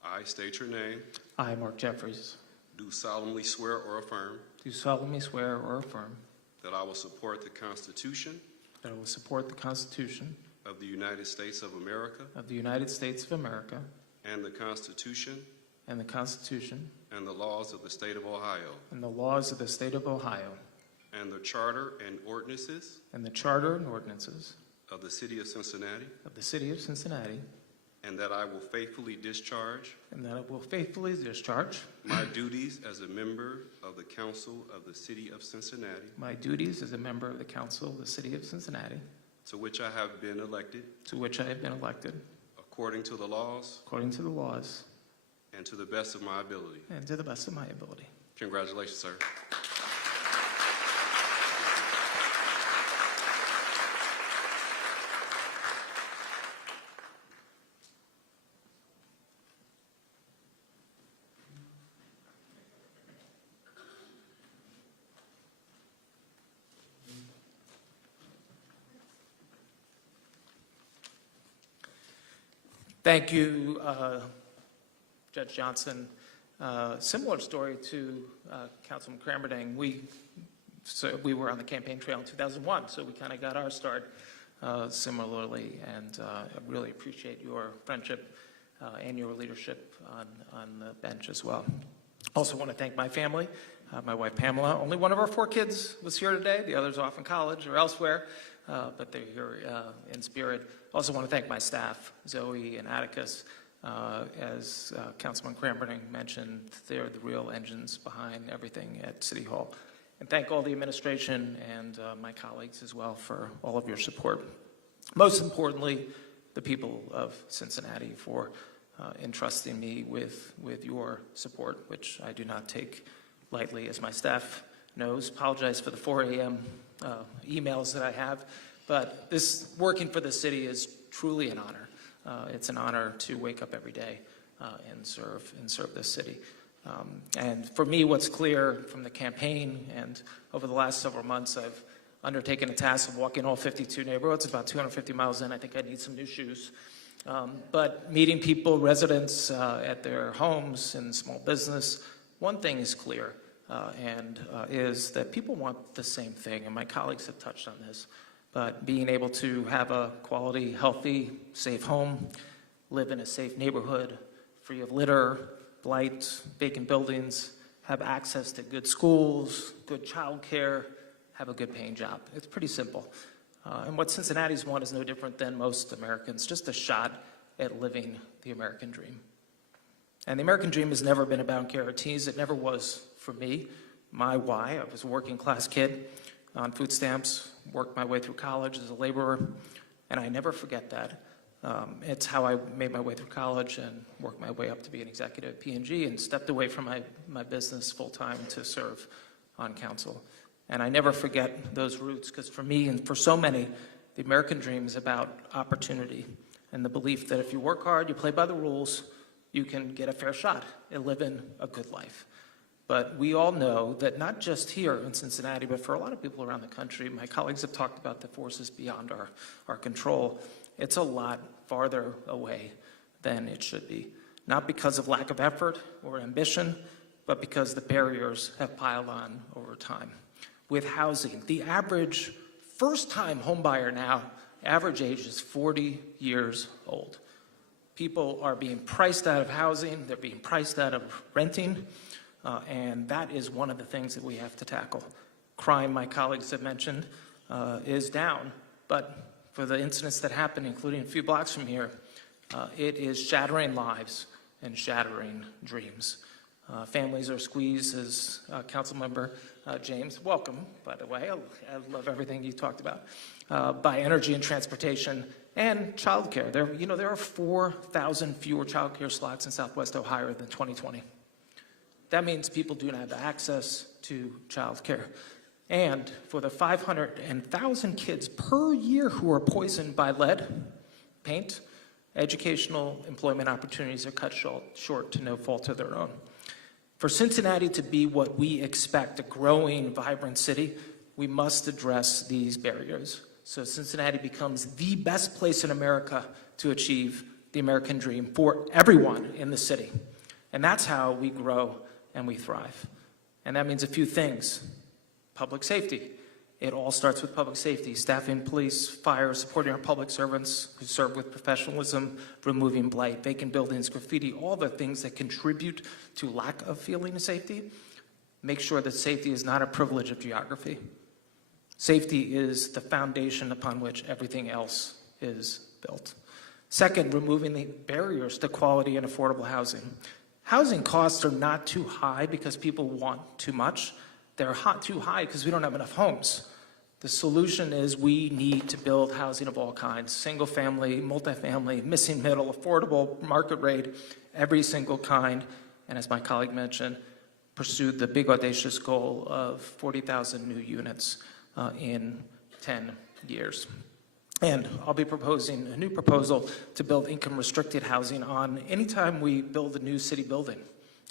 I state your name. I, Mark Jeffries, Do solemnly swear or affirm do solemnly swear or affirm that I will support the Constitution that I will support the Constitution of the United States of America of the United States of America and the Constitution and the Constitution and the laws of the state of Ohio and the laws of the state of Ohio and the charter and ordinances and the charter and ordinances of the city of Cincinnati, of the city of Cincinnati, and that I will faithfully discharge and that I will faithfully discharge my duties as a member of the council of the city of Cincinnati, my duties as a member of the council of the city of Cincinnati, to which I have been elected to which I have been elected according to the laws according to the laws and to the best of my ability. and to the best of my ability. Congratulations, sir. Thank you, Judge Johnson. Similar story to Councilman Crammerding. We were on the campaign trail in 2001, so we kind of got our start similarly, and I really appreciate your friendship and your leadership on the bench as well. Also want to thank my family, my wife Pamela. Only one of our 4 kids was here today. The others are off in college or elsewhere, but they're here in spirit. Also want to thank my staff, Zoe and Atticus. As Councilman Cramperding mentioned, they're the real engines behind everything at City Hall. And thank all the administration and my colleagues as well for all of your support. Most importantly, the people of Cincinnati for entrusting me with your support, which I do not take lightly, as my staff knows. Apologize for the 4 a.m. Emails that I have, but working for the city is truly an honor. It's an honor to wake up every day and serve this city. And for me, what's clear from the campaign and over the last several months, I've undertaken a task of walking all 52 neighborhoods. About 250 miles in, I think I need some new shoes. But meeting people, residents at their homes and small business, one thing is clear, and is that people want the same thing, and my colleagues have touched on this. But being able to have a quality, healthy, safe home, live in a safe neighborhood, free of litter, blight, vacant buildings, have access to good schools, good childcare, have a good paying job. It's pretty simple. And what Cincinnati's want is no different than most Americans, just a shot at living the American dream. And the American dream has never been about guarantees. It never was for me. My why, I was a working class kid on food stamps, worked my way through college as a laborer, and I never forget that. It's how I made my way through college and worked my way up to be an executive at P&G and stepped away from my business full-time to serve on council. And I never forget those roots, because for me and for so many, the American dream is about opportunity and the belief that if you work hard, you play by the rules, you can get a fair shot at living a good life. But we all know that not just here in Cincinnati, but for a lot of people around the country, my colleagues have talked about the forces beyond our control. It's a lot farther away than it should be. Not because of lack of effort or ambition, but because the barriers have piled on over time. With housing, the average first-time homebuyer now, average age is 40 years old. People are being priced out of housing, they're being priced out of renting, and that is one of the things that we have to tackle. Crime, my colleagues have mentioned, is down, but for the incidents that happened, including a few blocks from here, it is shattering lives and shattering dreams. Families are squeezed, as Councilmember James, welcome, by the way, I love everything you talked about, by energy and transportation and childcare. There are 4,000 fewer childcare slots in Southwest Ohio than 2020. That means people do not have access to childcare. And for the 500,000 kids per year who are poisoned by lead, paint, educational employment opportunities are cut short to no fault of their own. For Cincinnati to be what we expect, a growing, vibrant city, we must address these barriers so Cincinnati becomes the best place in America to achieve the American dream for everyone in the city. And that's how we grow and we thrive. And that means a few things. Public safety. It all starts with public safety. Staffing police, fire, supporting our public servants who serve with professionalism, removing blight, vacant buildings, graffiti, all the things that contribute to lack of feeling of safety. Make sure that safety is not a privilege of geography. Safety is the foundation upon which everything else is built. Second, removing the barriers to quality and affordable housing. Housing costs are not too high because people want too much. They're too high because we don't have enough homes. The solution is we need to build housing of all kinds, single family, multifamily, missing middle, affordable, market rate, every single kind. And as my colleague mentioned, pursue the big audacious goal of 40,000 new units in 10 years. And I'll be proposing a new proposal to build income-restricted housing on anytime we build a new city building.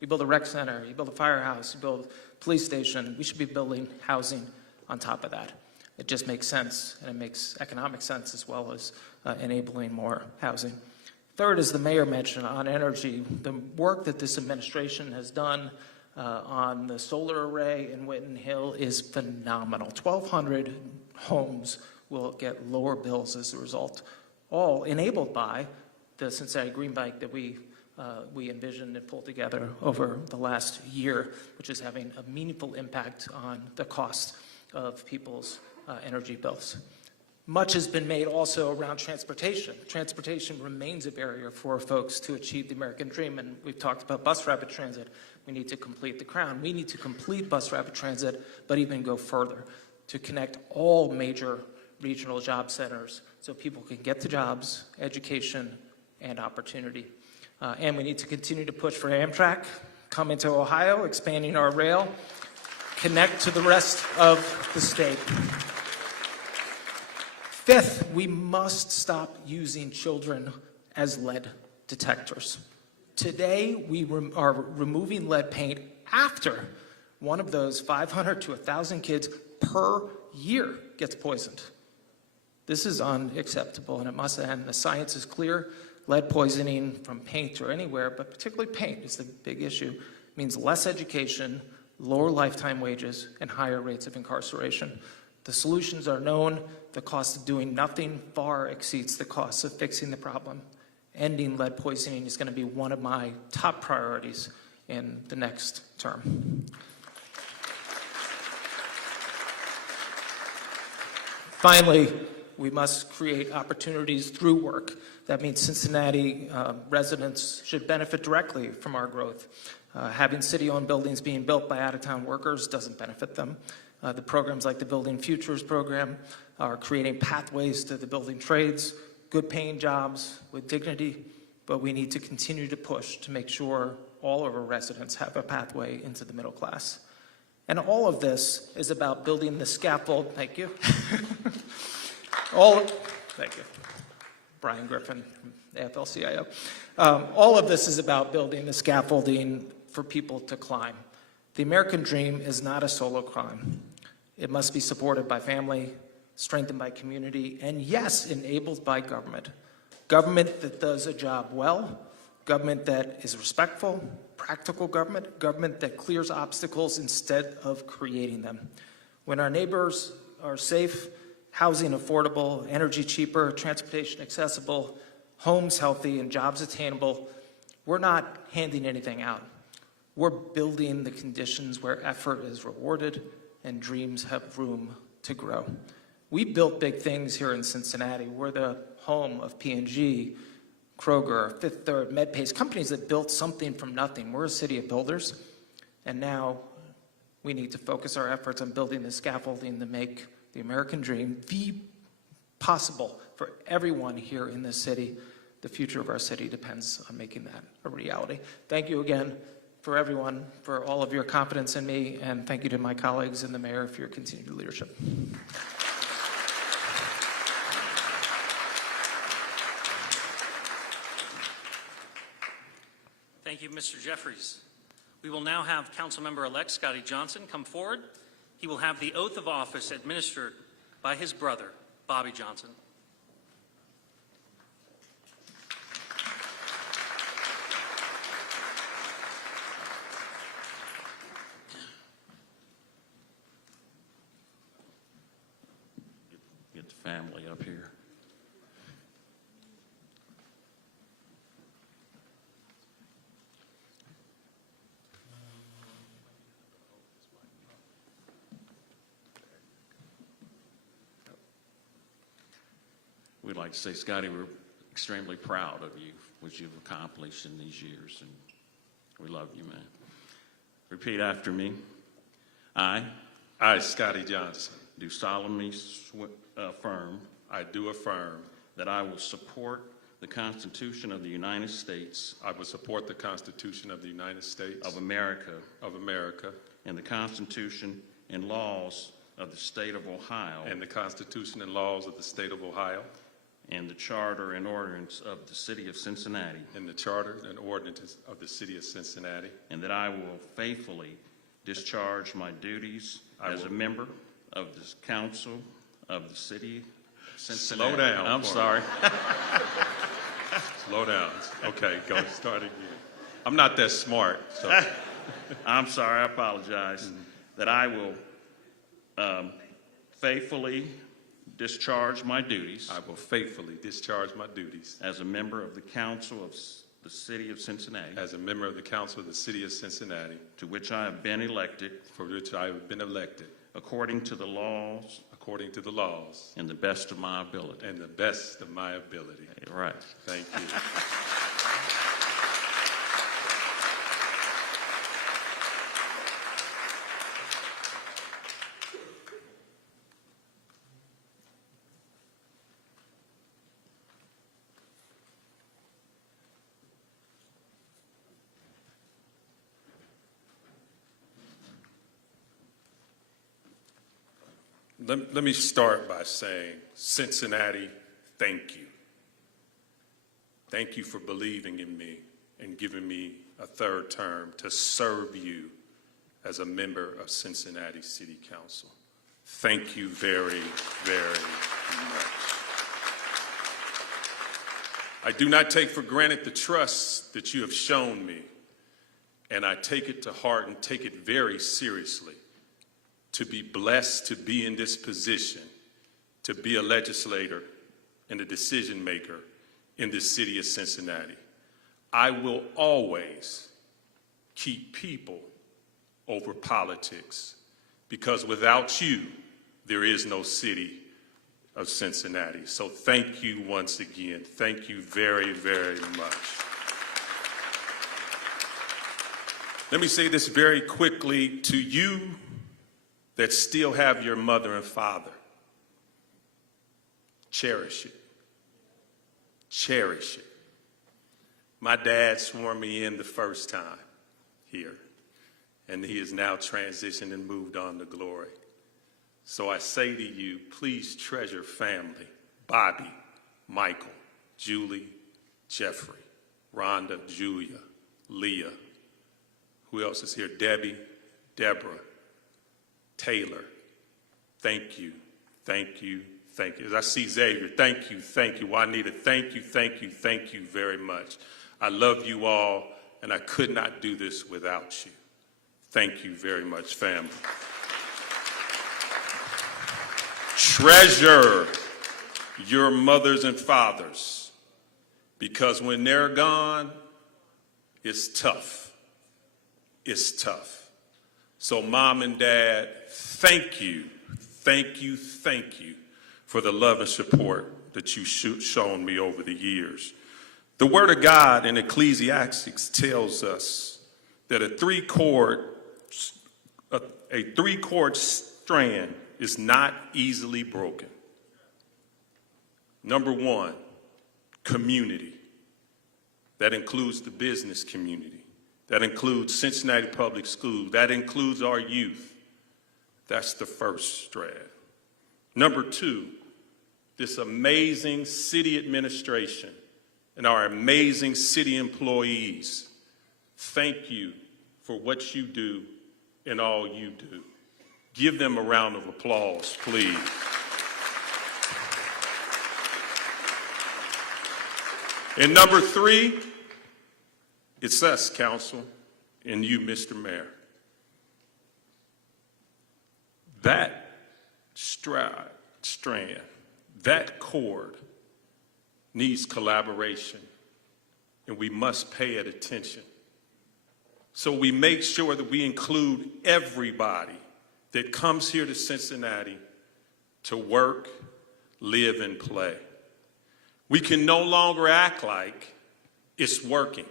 You build a rec center, you build a firehouse, you build a police station, we should be building housing on top of that. It just makes sense, and it makes economic sense as well as enabling more housing. Third, as the mayor mentioned, on energy, the work that this administration has done on the solar array in Winton Hill is phenomenal. 1,200 homes will get lower bills as a result, all enabled by the Cincinnati Green Bike that we envisioned and pulled together over the last year, which is having a meaningful impact on the cost of people's energy bills. Much has been made also around transportation. Transportation remains a barrier for folks to achieve the American dream, and we've talked about bus rapid transit. We need to complete the crown. We need to complete bus rapid transit, but even go further to connect all major regional job centers so people can get to jobs, education, and opportunity. And we need to continue to push for Amtrak, come into Ohio, expanding our rail, connect to the rest of the state. Fifth, we must stop using children as lead detectors. Today, we are removing lead paint after one of those 500 to 1,000 kids per year gets poisoned. This is unacceptable, and it must end. The science is clear. Lead poisoning from paint or anywhere, but particularly paint is the big issue, means less education, lower lifetime wages, and higher rates of incarceration. The solutions are known. The cost of doing nothing far exceeds the cost of fixing the problem. Ending lead poisoning is going to be one of my top priorities in the next term. Finally, we must create opportunities through work. That means Cincinnati residents should benefit directly from our growth. Having city-owned buildings being built by out-of-town workers doesn't benefit them. The programs like the Building Futures program are creating pathways to the building trades, good-paying jobs with dignity, but we need to continue to push to make sure all of our residents have a pathway into the middle class. And all of this is about building the scaffold. Thank you. Thank you. Brian Griffin, AFL-CIO. All of this is about building the scaffolding for people to climb. The American dream is not a solo climb. It must be supported by family, strengthened by community, and yes, enabled by government. Government that does a job well, government that is respectful, practical government, government that clears obstacles instead of creating them. When our neighbors are safe, housing affordable, energy cheaper, transportation accessible, homes healthy, and jobs attainable, we're not handing anything out. We're building the conditions where effort is rewarded and dreams have room to grow. We built big things here in Cincinnati. We're the home of P&G, Kroger, Fifth Third, MedPace, companies that built something from nothing. We're a city of builders, and now we need to focus our efforts on building the scaffolding to make the American dream possible for everyone here in this city. The future of our city depends on making that a reality. Thank you again for everyone, for all of your confidence in me, and thank you to my colleagues and the mayor for your continued leadership. Thank you, Mr. Jeffries. We will now have Councilmember-elect Scotty Johnson come forward. He will have the oath of office administered by his brother, Bobby Johnson. Get the family up here. We'd like to say, Scotty, we're extremely proud of you, what you've accomplished in these years, and we love you, man. Repeat after me. I, Scotty Johnson, do solemnly affirm I do affirm that I will support the Constitution of the United States I will support the Constitution of the United States of America and the Constitution and laws of the State of Ohio the Constitution and laws of the State of Ohio and the Charter and ordinance of the City of Cincinnati, and the Charter and ordinances of the City of Cincinnati, and that I will faithfully discharge my duties as a member of this Council of the City of Cincinnati. Slow down. I'm sorry. Slow down. Okay, go start again. I'm not that smart, so. I'm sorry, I apologize. That I will faithfully discharge my duties I will faithfully discharge my duties as a member of the Council of the City of Cincinnati, as a member of the Council of the City of Cincinnati, to which I have been elected for which I have been elected according to the laws and the best of my ability. and the best of my ability. Right. Thank you. Let me start by saying, Cincinnati, thank you. Thank you for believing in me and giving me a third term to serve you as a member of Cincinnati City Council. Thank you very, very much. I do not take for granted the trust that you have shown me, and I take it to heart and take it very seriously. To be blessed to be in this position, to be a legislator and a decision maker in the city of Cincinnati. I will always keep people over politics, because without you, there is no city of Cincinnati. So thank you once again. Thank you very, very much. Let me say this very quickly to you that still have your mother and father. Cherish it. Cherish it. My dad swore me in the first time here, and he has now transitioned and moved on to glory. So I say to you, please treasure family. Bobby, Michael, Julie, Jeffrey, Rhonda, Julia, Leah. Who else is here? Debbie, Deborah, Taylor. Thank you, thank you, thank you. As I see Xavier, thank you, thank you. Juanita, thank you, thank you, thank you very much. I love you all, and I could not do this without you. Thank you very much, family. Treasure your mothers and fathers, because when they're gone, it's tough. It's tough. So mom and dad, thank you, thank you, thank you for the love and support that you've shown me over the years. The Word of God in Ecclesiastes tells us that a three-chord strand is not easily broken. Number one, community. That includes the business community. That includes Cincinnati Public Schools. That includes our youth. That's the first strand. Number two, this amazing city administration and our amazing city employees. Thank you for what you do and all you do. Give them a round of applause, please. And number three, it's us, council, and you, Mr. Mayor. That strand, that cord needs collaboration, and we must pay it attention. So we make sure that we include everybody that comes here to Cincinnati to work, live, and play. We can no longer act like it's working.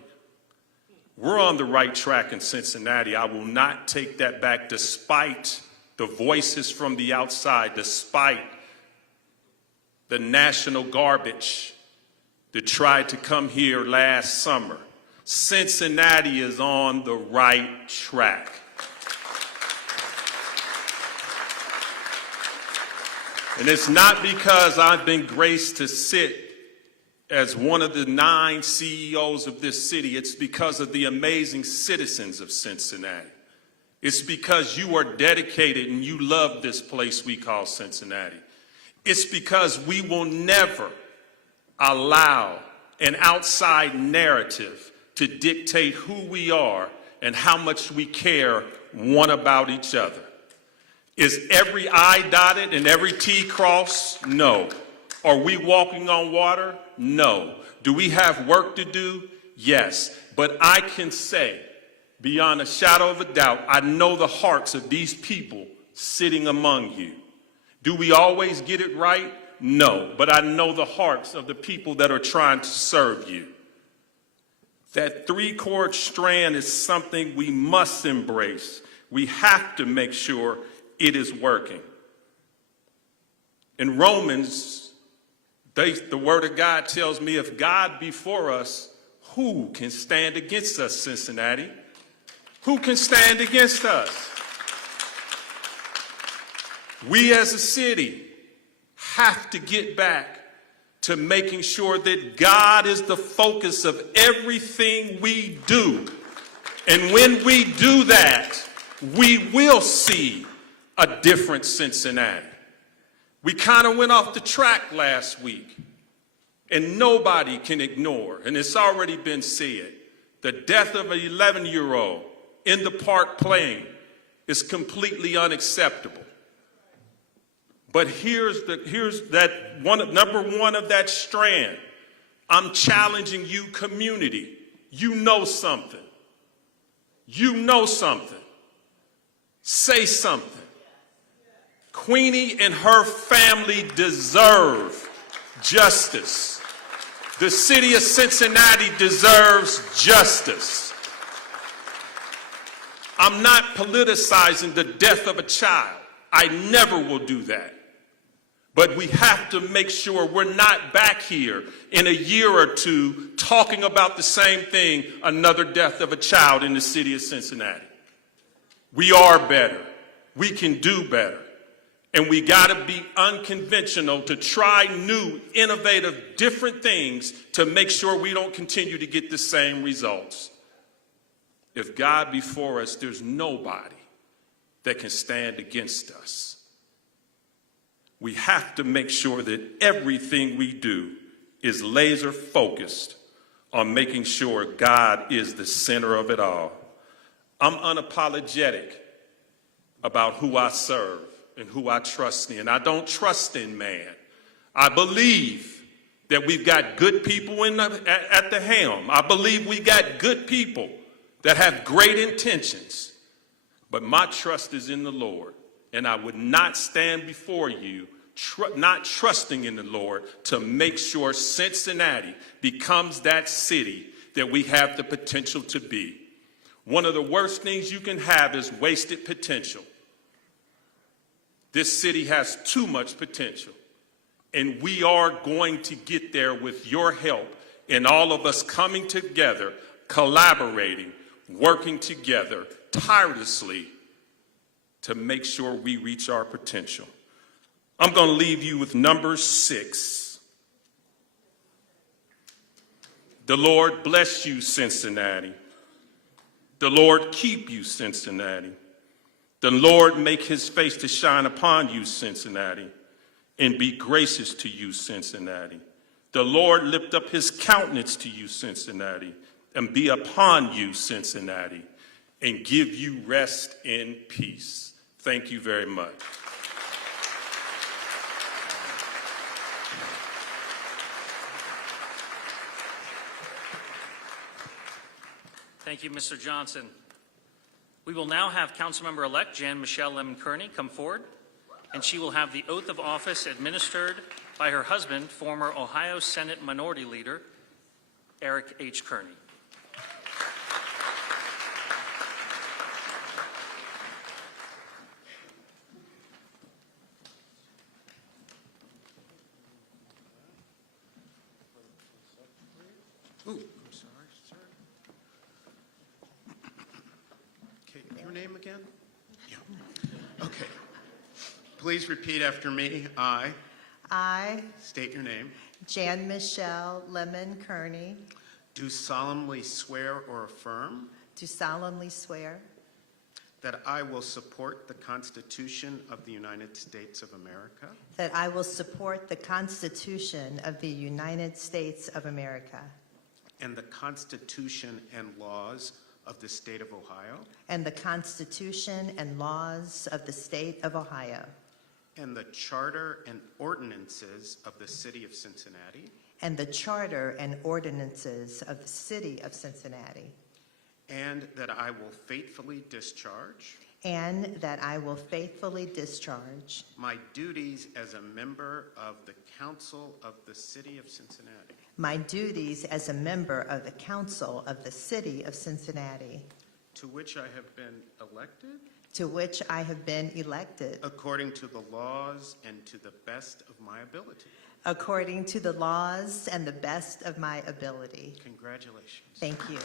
We're on the right track in Cincinnati. I will not take that back despite the voices from the outside, despite the national garbage that tried to come here last summer. Cincinnati is on the right track. And it's not because I've been graced to sit as one of the 9 CEOs of this city. It's because of the amazing citizens of Cincinnati. It's because you are dedicated and you love this place we call Cincinnati. It's because we will never allow an outside narrative to dictate who we are and how much we care one about each other. Is every I dotted and every T crossed? No. Are we walking on water? No. Do we have work to do? Yes. But I can say, beyond a shadow of a doubt, I know the hearts of these people sitting among you. Do we always get it right? No. But I know the hearts of the people that are trying to serve you. That three-chord strand is something we must embrace. We have to make sure it is working. In Romans, the Word of God tells me, if God be for us, who can stand against us, Cincinnati? Who can stand against us? We as a city have to get back to making sure that God is the focus of everything we do. And when we do that, we will see a different Cincinnati. We kind of went off the track last week, and nobody can ignore, and it's already been said, the death of an 11-year-old in the park playing is completely unacceptable. But here's that one, number one of that strand. I'm challenging you, community. You know something. You know something. Say something. Queenie and her family deserve justice. The city of Cincinnati deserves justice. I'm not politicizing the death of a child. I never will do that. But we have to make sure we're not back here in a year or two talking about the same thing, another death of a child in the city of Cincinnati. We are better. We can do better. And we got to be unconventional to try new, innovative, different things to make sure we don't continue to get the same results. If God be for us, there's nobody that can stand against us. We have to make sure that everything we do is laser focused on making sure God is the center of it all. I'm unapologetic about who I serve and who I trust in. I don't trust in man. I believe that we've got good people at the helm. I believe we got good people that have great intentions. But my trust is in the Lord. And I would not stand before you not trusting in the Lord to make sure Cincinnati becomes that city that we have the potential to be. One of the worst things you can have is wasted potential. This city has too much potential, and we are going to get there with your help and all of us coming together, collaborating, working together tirelessly to make sure we reach our potential. I'm going to leave you with number 6. The Lord bless you, Cincinnati. The Lord keep you, Cincinnati. The Lord make his face to shine upon you, Cincinnati, and be gracious to you, Cincinnati. The Lord lift up his countenance to you, Cincinnati, and be upon you, Cincinnati, and give you rest in peace. Thank you very much. Thank you, Mr. Johnson. We will now have Councilmember-elect Jan Michelle Lemon Kearney come forward, and she will have the oath of office administered by her husband, former Ohio Senate Minority Leader, Eric H. Kearney. Ooh, I'm sorry, sir. Okay, your name again? Yeah. Okay. Please repeat after me. I, State your name. Jan Michelle Lemon Kearney, Do solemnly swear or affirm do solemnly swear that I will support the Constitution of the United States of America that I will support the Constitution of the United States of America and the Constitution and laws of the State of Ohio and the Constitution and laws of the State of Ohio and the Charter and ordinances of the City of Cincinnati, and the Charter and ordinances of the City of Cincinnati, and that I will faithfully discharge and that I will faithfully discharge my duties as a member of the Council of the City of Cincinnati, my duties as a member of the Council of the City of Cincinnati, to which I have been elected to which I have been elected according to the laws and to the best of my ability. according to the laws and the best of my ability. Congratulations. Thank you.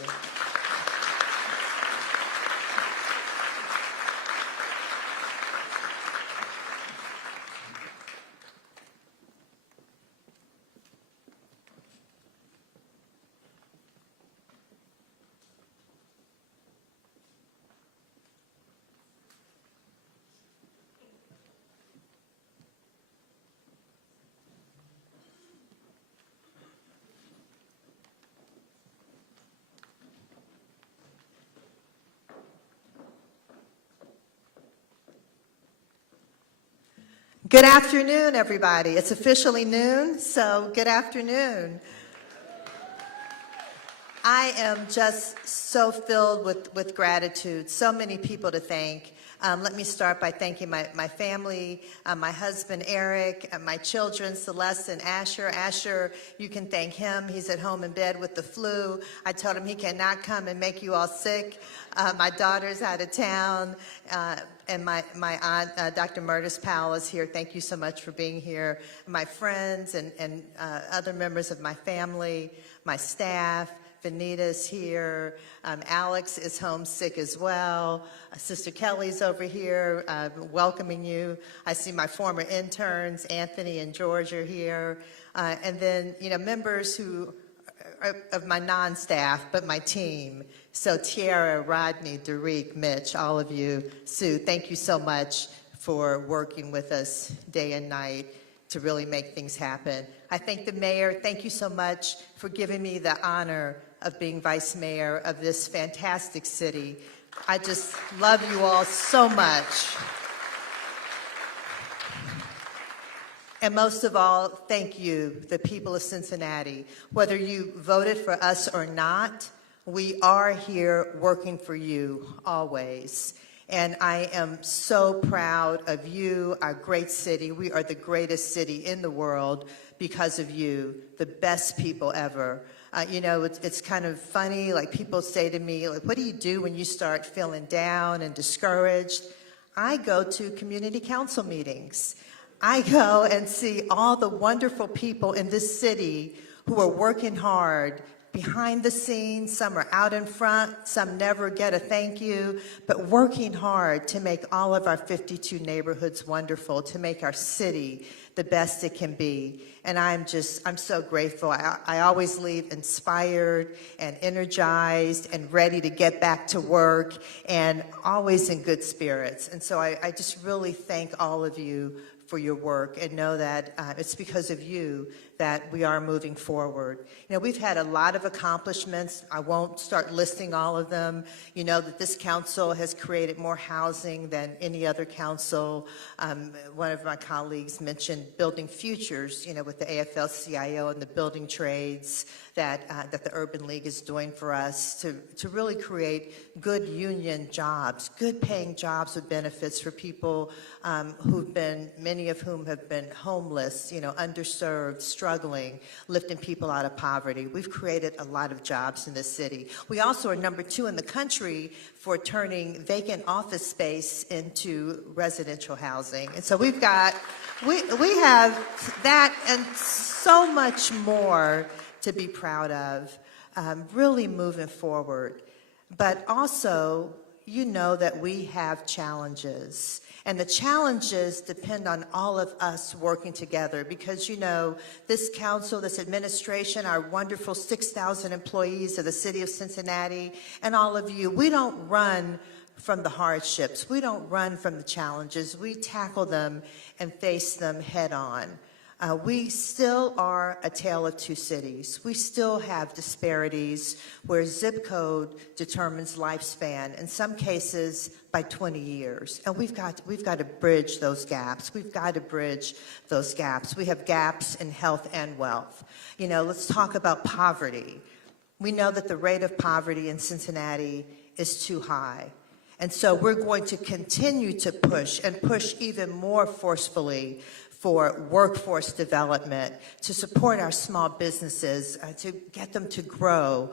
Good afternoon, everybody. It's officially noon, so good afternoon. I am just so filled with gratitude, so many people to thank. Let me start by thanking my family, my husband, Eric, my children, Celeste and Asher. Asher, you can thank him. He's at home in bed with the flu. I told him he cannot come and make you all sick. My daughter's out of town, and my aunt, Dr. Murtis Powell, is here. Thank you so much for being here. My friends and other members of my family, my staff. Vanita's here. Alex is homesick as well. Sister Kelly's over here welcoming you. I see my former interns, Anthony and George, are here. And then, members who of my non-staff, but my team. So Tiara, Rodney, Derek, Mitch, all of you, Sue, thank you so much for working with us day and night to really make things happen. I thank the mayor. Thank you so much for giving me the honor of being vice mayor of this fantastic city. I just love you all so much. And most of all, thank you, the people of Cincinnati. Whether you voted for us or not, we are here working for you always. And I am so proud of you, our great city. We are the greatest city in the world because of you, the best people ever. It's kind of funny, like people say to me, like, what do you do when you start feeling down and discouraged? I go to community council meetings. I go and see all the wonderful people in this city who are working hard behind the scenes. Some are out in front, some never get a thank you, but working hard to make all of our 52 neighborhoods wonderful, to make our city the best it can be. And I'm so grateful. I always leave inspired and energized and ready to get back to work and always in good spirits. And so I just really thank all of you for your work and know that it's because of you that we are moving forward. We've had a lot of accomplishments. I won't start listing all of them. You know that this council has created more housing than any other council. One of my colleagues mentioned building futures, with the AFL-CIO and the building trades that the Urban League is doing for us to really create good union jobs, good paying jobs with benefits for people many of whom have been homeless, underserved, struggling, lifting people out of poverty. We've created a lot of jobs in this city. We also are number 2 in the country for turning vacant office space into residential housing. And so we have that and so much more to be proud of, really moving forward. But also, that we have challenges. And the challenges depend on all of us working together because, this council, this administration, our wonderful 6,000 employees of the city of Cincinnati, and all of you, we don't run from the hardships. We don't run from the challenges. We tackle them and face them head on. We still are a tale of two cities. We still have disparities where zip code determines lifespan, in some cases by 20 years. And we've got to bridge those gaps. We've got to bridge those gaps. We have gaps in health and wealth. Let's talk about poverty. We know that the rate of poverty in Cincinnati is too high. And so we're going to continue to push and push even more forcefully for workforce development, to support our small businesses, to get them to grow,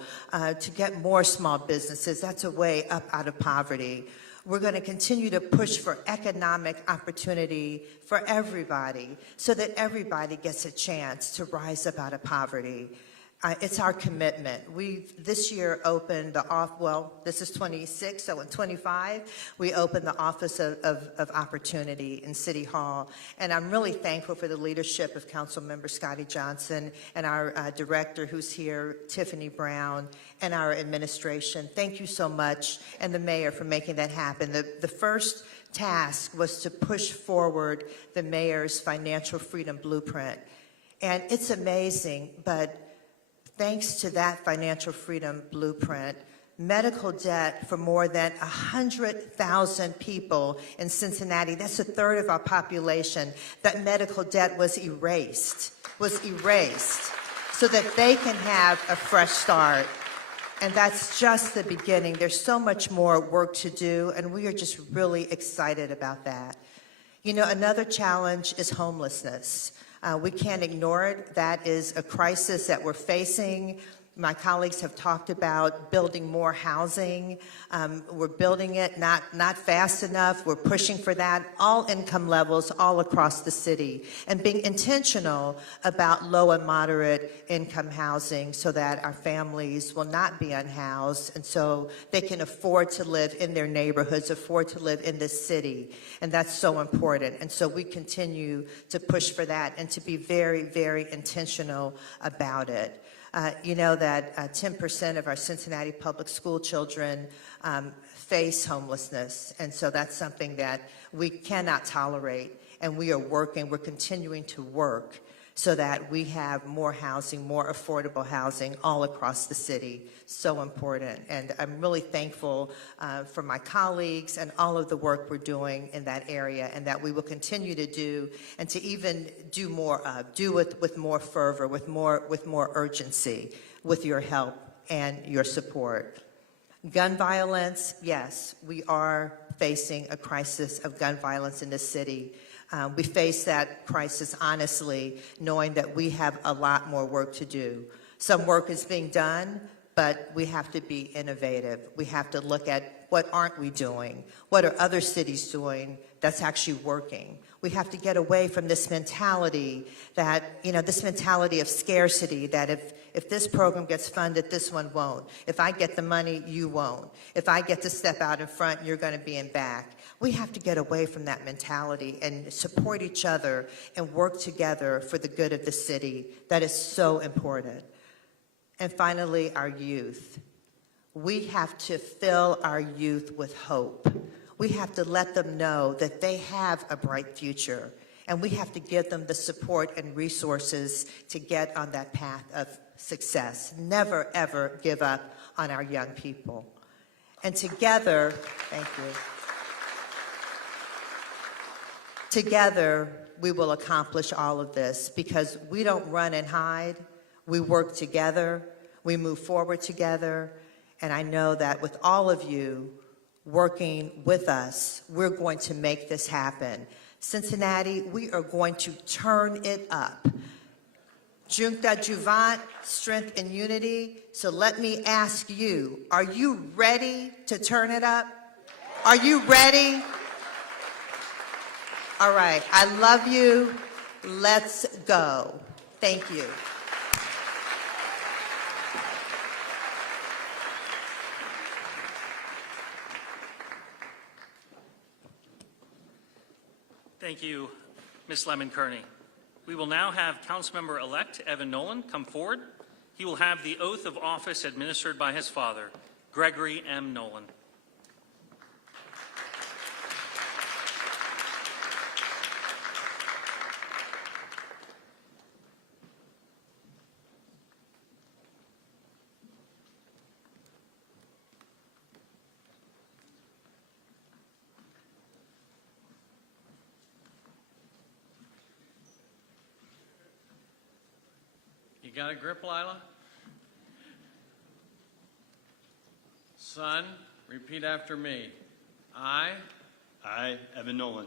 to get more small businesses. That's a way up out of poverty. We're going to continue to push for economic opportunity for everybody so that everybody gets a chance to rise up out of poverty. It's our commitment. We've this year opened this is 26, so in 25, we opened the Office of Opportunity in City Hall. And I'm really thankful for the leadership of Councilmember Scotty Johnson and our director who's here, Tiffany Brown, and our administration. Thank you so much, and the mayor for making that happen. The first task was to push forward the mayor's financial freedom blueprint. And it's amazing, but thanks to that financial freedom blueprint, medical debt for more than 100,000 people in Cincinnati, that's a third of our population, that medical debt was erased so that they can have a fresh start. And that's just the beginning. There's so much more work to do, and we are just really excited about that. You know, another challenge is homelessness. We can't ignore it. That is a crisis that we're facing. My colleagues have talked about building more housing. We're building it, not fast enough. We're pushing for that, all income levels, all across the city, and being intentional about low and moderate income housing so that our families will not be unhoused, and so they can afford to live in their neighborhoods, afford to live in this city, and that's so important. And so we continue to push for that and to be very, very intentional about it. You know that 10% of our Cincinnati public school children face homelessness, and so that's something that we cannot tolerate, and we are working, we're continuing to work so that we have more housing, more affordable housing all across the city. So important, and I'm really thankful for my colleagues and all of the work we're doing in that area, and that we will continue to do, and to even do more of, do it with more fervor, with more urgency, with your help and your support. Gun violence, yes, we are facing a crisis of gun violence in this city. We face that crisis honestly, knowing that we have a lot more work to do. Some work is being done, but we have to be innovative. We have to look at what aren't we doing? What are other cities doing that's actually working? We have to get away from this mentality that, you know, this mentality of scarcity, that if this program gets funded, this one won't. If I get the money, you won't. If I get to step out in front, you're going to be in back. We have to get away from that mentality and support each other and work together for the good of the city. That is so important. And finally, our youth. We have to fill our youth with hope. We have to let them know that they have a bright future, and we have to give them the support and resources to get on that path of success. Never, ever give up on our young people. And together, thank you. Together, we will accomplish all of this because we don't run and hide. We work together. We move forward together. And I know that with all of you working with us, we're going to make this happen. Cincinnati, we are going to turn it up. Junta Juvent, strength and unity. So let me ask you, are you ready to turn it up? Are you ready? All right, I love you. Let's go. Thank you. Thank you, Ms. Lemon-Kearney. We will now have Councilmember-elect Evan Nolan come forward. He will have the oath of office administered by his father, Gregory M. Nolan. You got a grip, Lila? Son, repeat after me. I, Evan Nolan,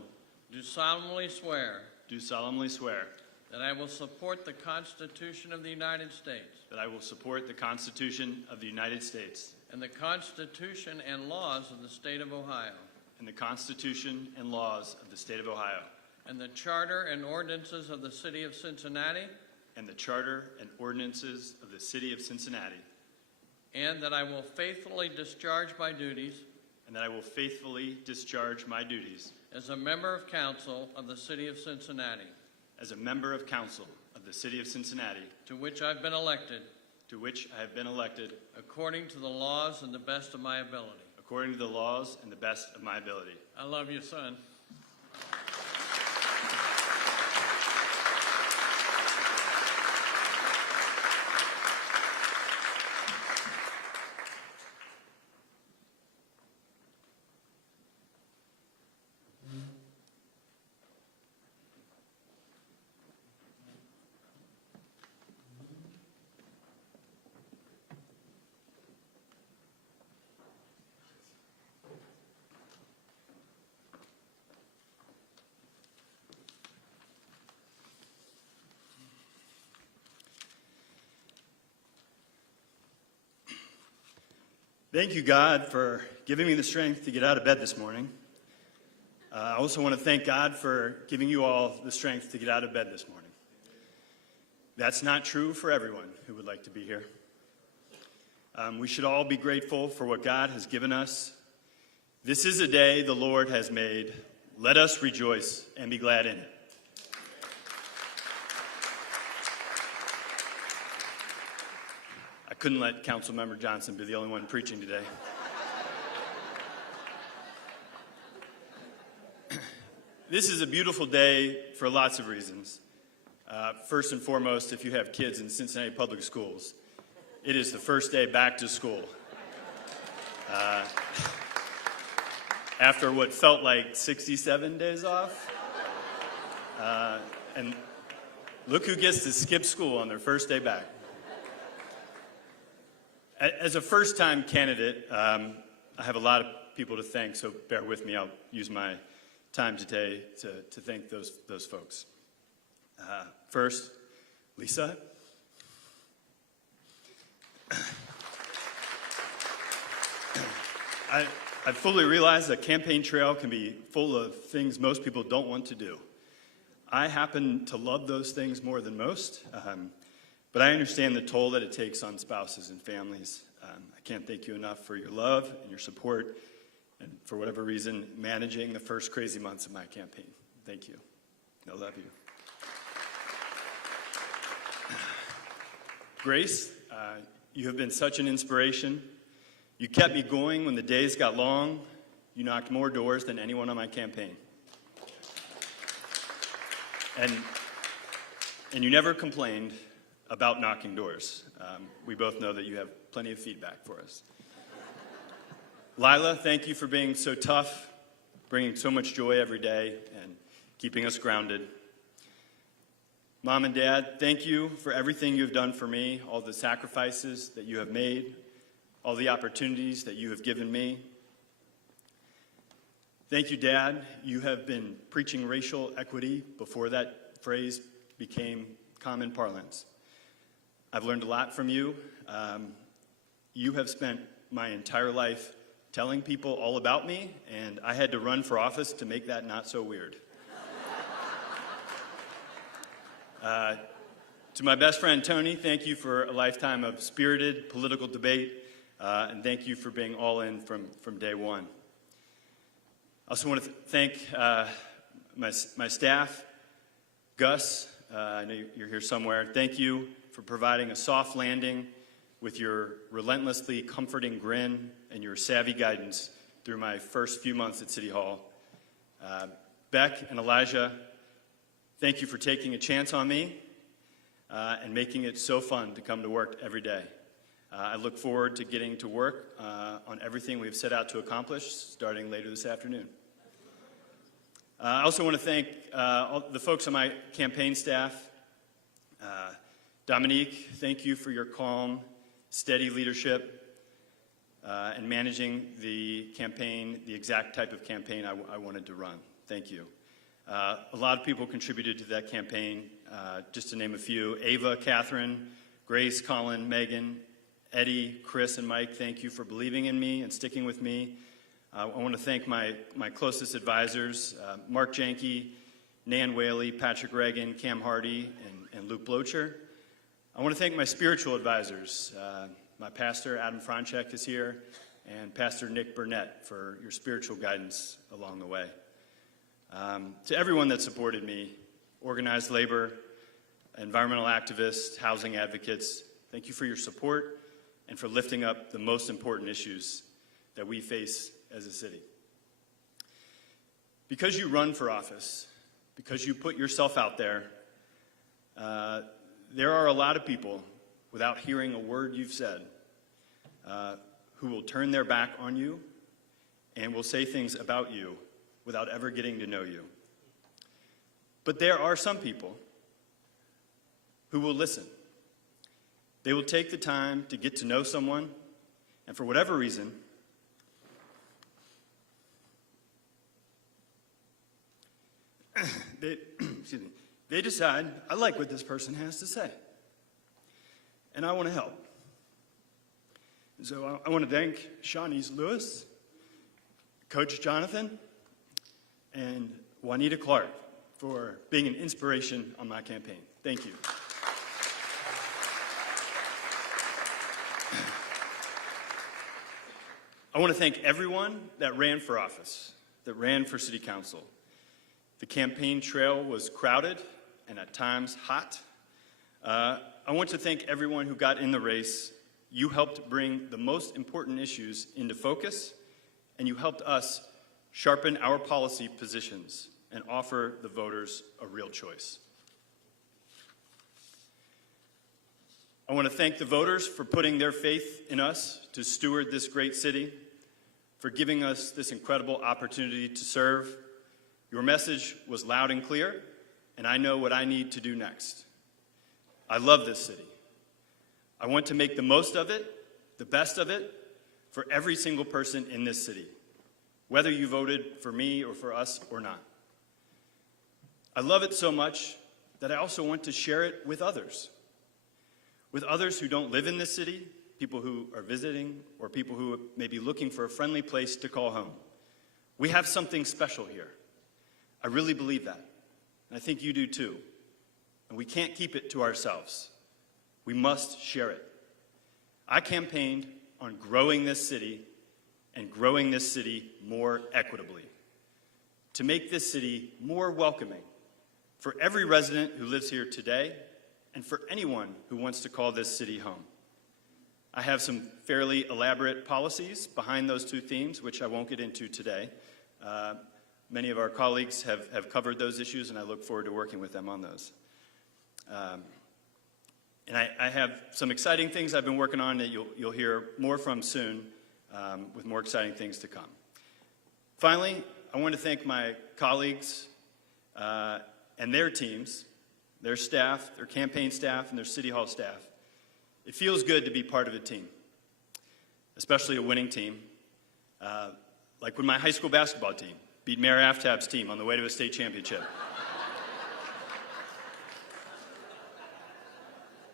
do solemnly swear do solemnly swear that I will support the Constitution of the United States that I will support the Constitution of the United States and the Constitution and laws of the State of Ohio and the Constitution and laws of the State of Ohio and the Charter and ordinances of the City of Cincinnati, and the Charter and ordinances of the City of Cincinnati, and that I will faithfully discharge my duties and that I will faithfully discharge my duties as a member of council of the City of Cincinnati, as a member of council of the City of Cincinnati, to which I've been elected to which I have been elected according to the laws and the best of my ability. according to the laws and the best of my ability. I love you, son. Thank you, God, for giving me the strength to get out of bed this morning. I also want to thank God for giving you all the strength to get out of bed this morning. That's not true for everyone who would like to be here. We should all be grateful for what God has given us. This is a day the Lord has made. Let us rejoice and be glad in it. I couldn't let Councilmember Johnson be the only one preaching today. This is a beautiful day for lots of reasons. First and foremost, if you have kids in Cincinnati Public Schools, it is the first day back to school. After what felt like 67 days off. And look who gets to skip school on their first day back. As a first-time candidate, I have a lot of people to thank, so bear with me. I'll use my time today to thank those folks. First, Lisa. I fully realize that campaign trail can be full of things most people don't want to do. I happen to love those things more than most, but I understand the toll that it takes on spouses and families. I can't thank you enough for your love and your support, and for whatever reason, managing the first crazy months of my campaign. Thank you. I love you. Grace, you have been such an inspiration. You kept me going when the days got long. You knocked more doors than anyone on my campaign. And you never complained about knocking doors. We both know that you have plenty of feedback for us. Lila, thank you for being so tough, bringing so much joy every day, and keeping us grounded. Mom and Dad, thank you for everything you've done for me, all the sacrifices that you have made, all the opportunities that you have given me. Thank you, Dad. You have been preaching racial equity before that phrase became common parlance. I've learned a lot from you. You have spent my entire life telling people all about me, and I had to run for office to make that not so weird. To my best friend, Tony, thank you for a lifetime of spirited political debate, and thank you for being all in from day one. I also want to thank my staff. Gus, I know you're here somewhere. Thank you for providing a soft landing with your relentlessly comforting grin and your savvy guidance through my first few months at City Hall. Beck and Elijah, thank you for taking a chance on me and making it so fun to come to work every day. I look forward to getting to work on everything we've set out to accomplish starting later this afternoon. I also want to thank all the folks on my campaign staff. Dominique, thank you for your calm, steady leadership and managing the campaign, the exact type of campaign I wanted to run. Thank you. A lot of people contributed to that campaign, just to name a few. Ava, Catherine, Grace, Colin, Megan, Eddie, Chris, and Mike, thank you for believing in me and sticking with me. I want to thank my closest advisors, Mark Janke, Nan Whaley, Patrick Reagan, Cam Hardy, and Luke Blocher. I want to thank my spiritual advisors. My pastor, Adam Franchek, is here, and Pastor Nick Burnett for your spiritual guidance along the way. To everyone that supported me, organized labor, environmental activists, housing advocates, thank you for your support and for lifting up the most important issues that we face as a city. Because you run for office, because you put yourself out there, there are a lot of people, without hearing a word you've said, who will turn their back on you and will say things about you without ever getting to know you. But there are some people who will listen. They will take the time to get to know someone, and for whatever reason, they decide, I like what this person has to say, and I want to help. So I want to thank Shawnees Lewis, Coach Jonathan, and Juanita Clark for being an inspiration on my campaign. Thank you. I want to thank everyone that ran for office, that ran for city council. The campaign trail was crowded and at times hot. I want to thank everyone who got in the race. You helped bring the most important issues into focus, and you helped us sharpen our policy positions and offer the voters a real choice. I want to thank the voters for putting their faith in us to steward this great city, for giving us this incredible opportunity to serve. Your message was loud and clear, and I know what I need to do next. I love this city. I want to make the most of it, the best of it, for every single person in this city, whether you voted for me or for us or not. I love it so much that I also want to share it with others who don't live in this city, people who are visiting, or people who may be looking for a friendly place to call home. We have something special here. I really believe that, and I think you do too. And we can't keep it to ourselves. We must share it. I campaigned on growing this city and growing this city more equitably, to make this city more welcoming for every resident who lives here today and for anyone who wants to call this city home. I have some fairly elaborate policies behind those two themes, which I won't get into today. Many of our colleagues have covered those issues, and I look forward to working with them on those. And I have some exciting things I've been working on that you'll hear more from soon, with more exciting things to come. Finally, I want to thank my colleagues and their teams, their staff, their campaign staff, and their city hall staff. It feels good to be part of a team, especially a winning team, like when my high school basketball team beat Mayor Aftab's team on the way to a state championship.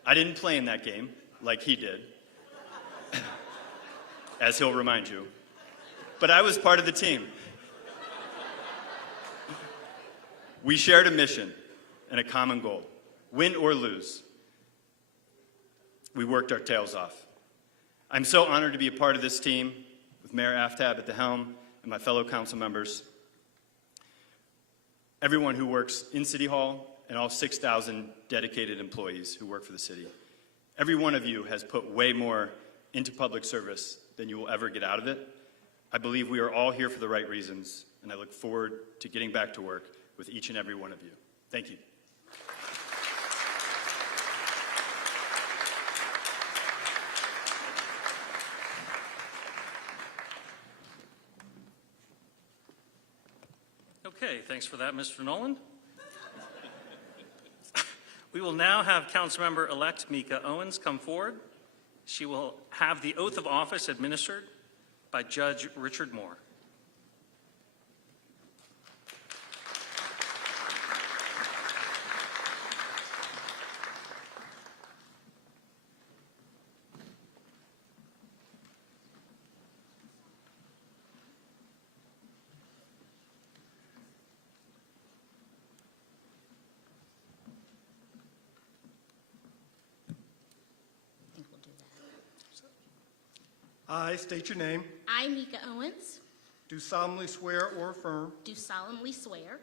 I didn't play in that game like he did, as he'll remind you, but I was part of the team. We shared a mission and a common goal, win or lose. We worked our tails off. I'm so honored to be a part of this team with Mayor Aftab at the helm and my fellow council members, everyone who works in City Hall, and all 6,000 dedicated employees who work for the city. Every one of you has put way more into public service than you will ever get out of it. I believe we are all here for the right reasons, and I look forward to getting back to work with each and every one of you. Thank you. Okay, thanks for that, Mr. Nolan. We will now have Councilmember-elect Mika Owens come forward. She will have the oath of office administered by Judge Richard Moore. I state your name. I, Mika Owens, Do solemnly swear or affirm do solemnly swear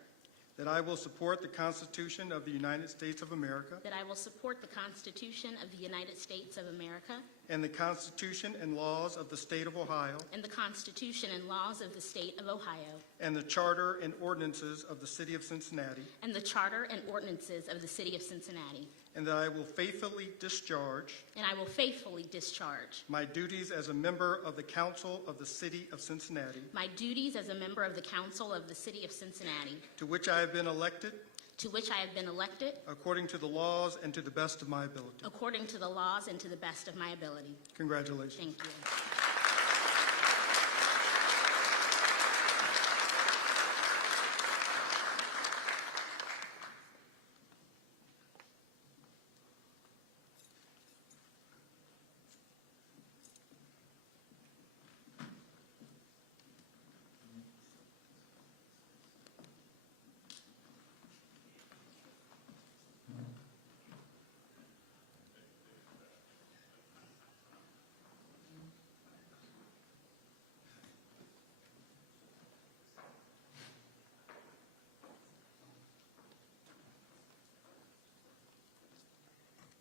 that I will support the Constitution of the United States of America that I will support the Constitution of the United States of America and the Constitution and laws of the State of Ohio and the Constitution and laws of the State of Ohio and the Charter and ordinances of the City of Cincinnati, and the Charter and ordinances of the City of Cincinnati, and that I will faithfully discharge and I will faithfully discharge my duties as a member of the Council of the City of Cincinnati, my duties as a member of the Council of the City of Cincinnati, to which I have been elected to which I have been elected according to the laws and to the best of my ability. according to the laws and to the best of my ability. Congratulations. Thank you.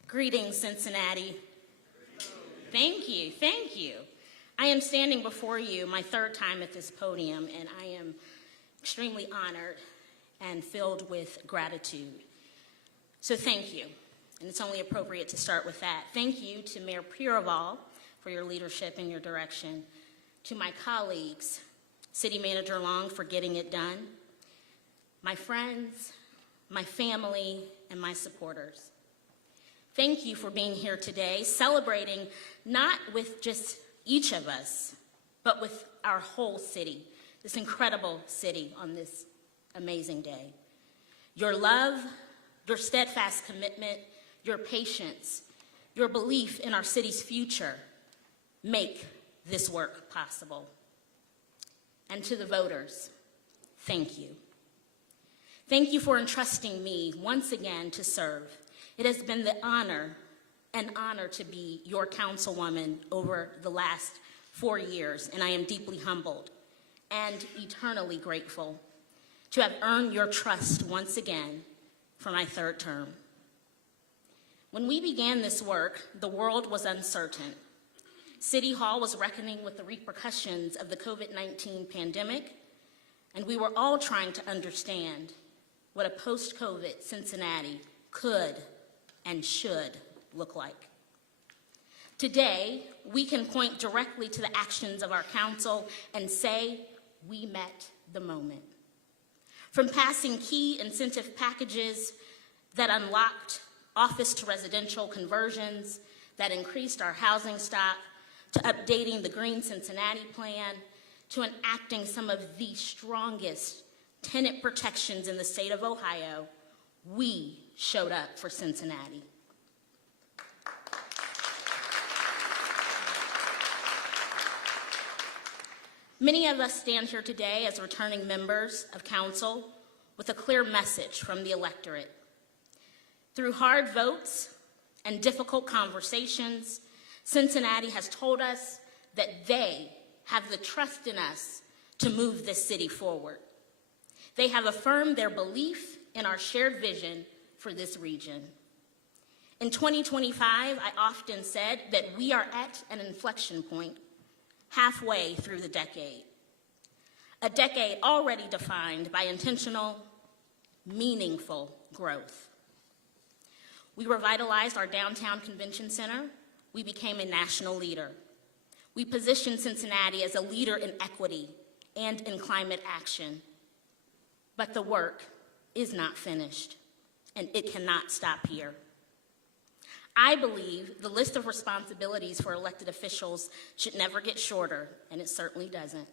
Greetings, Cincinnati. Thank you, thank you. I am standing before you my third time at this podium, and I am extremely honored and filled with gratitude. So thank you, and it's only appropriate to start with that. Thank you to Mayor Pureval for your leadership and your direction, to my colleagues, City Manager Long for getting it done, my friends, my family, and my supporters. Thank you for being here today, celebrating not with just each of us, but with our whole city, this incredible city on this amazing day. Your love, your steadfast commitment, your patience, your belief in our city's future make this work possible. And to the voters, thank you. Thank you for entrusting me once again to serve. It has been an honor to be your councilwoman over the last 4 years, and I am deeply humbled and eternally grateful to have earned your trust once again for my third term. When we began this work, the world was uncertain. City Hall was reckoning with the repercussions of the COVID-19 pandemic, and we were all trying to understand what a post-COVID Cincinnati could and should look like. Today, we can point directly to the actions of our council and say we met the moment. From passing key incentive packages that unlocked office to residential conversions, that increased our housing stock, to updating the Green Cincinnati Plan, to enacting some of the strongest tenant protections in the state of Ohio, we showed up for Cincinnati. Many of us stand here today as returning members of council with a clear message from the electorate. Through hard votes and difficult conversations, Cincinnati has told us that they have the trust in us to move this city forward. They have affirmed their belief in our shared vision for this region. In 2025, I often said that we are at an inflection point halfway through the decade. A decade already defined by intentional, meaningful growth. We revitalized our downtown convention center. We became a national leader. We positioned Cincinnati as a leader in equity and in climate action. But the work is not finished, and it cannot stop here. I believe the list of responsibilities for elected officials should never get shorter, and it certainly doesn't.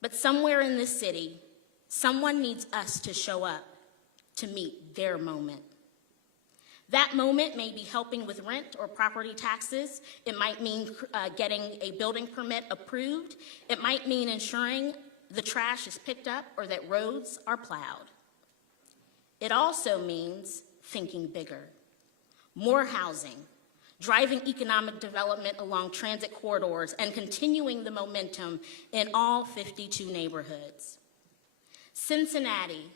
But somewhere in this city, someone needs us to show up to meet their moment. That moment may be helping with rent or property taxes. It might mean getting a building permit approved. It might mean ensuring the trash is picked up or that roads are plowed. It also means thinking bigger. More housing, driving economic development along transit corridors, and continuing the momentum in all 52 neighborhoods. Cincinnati,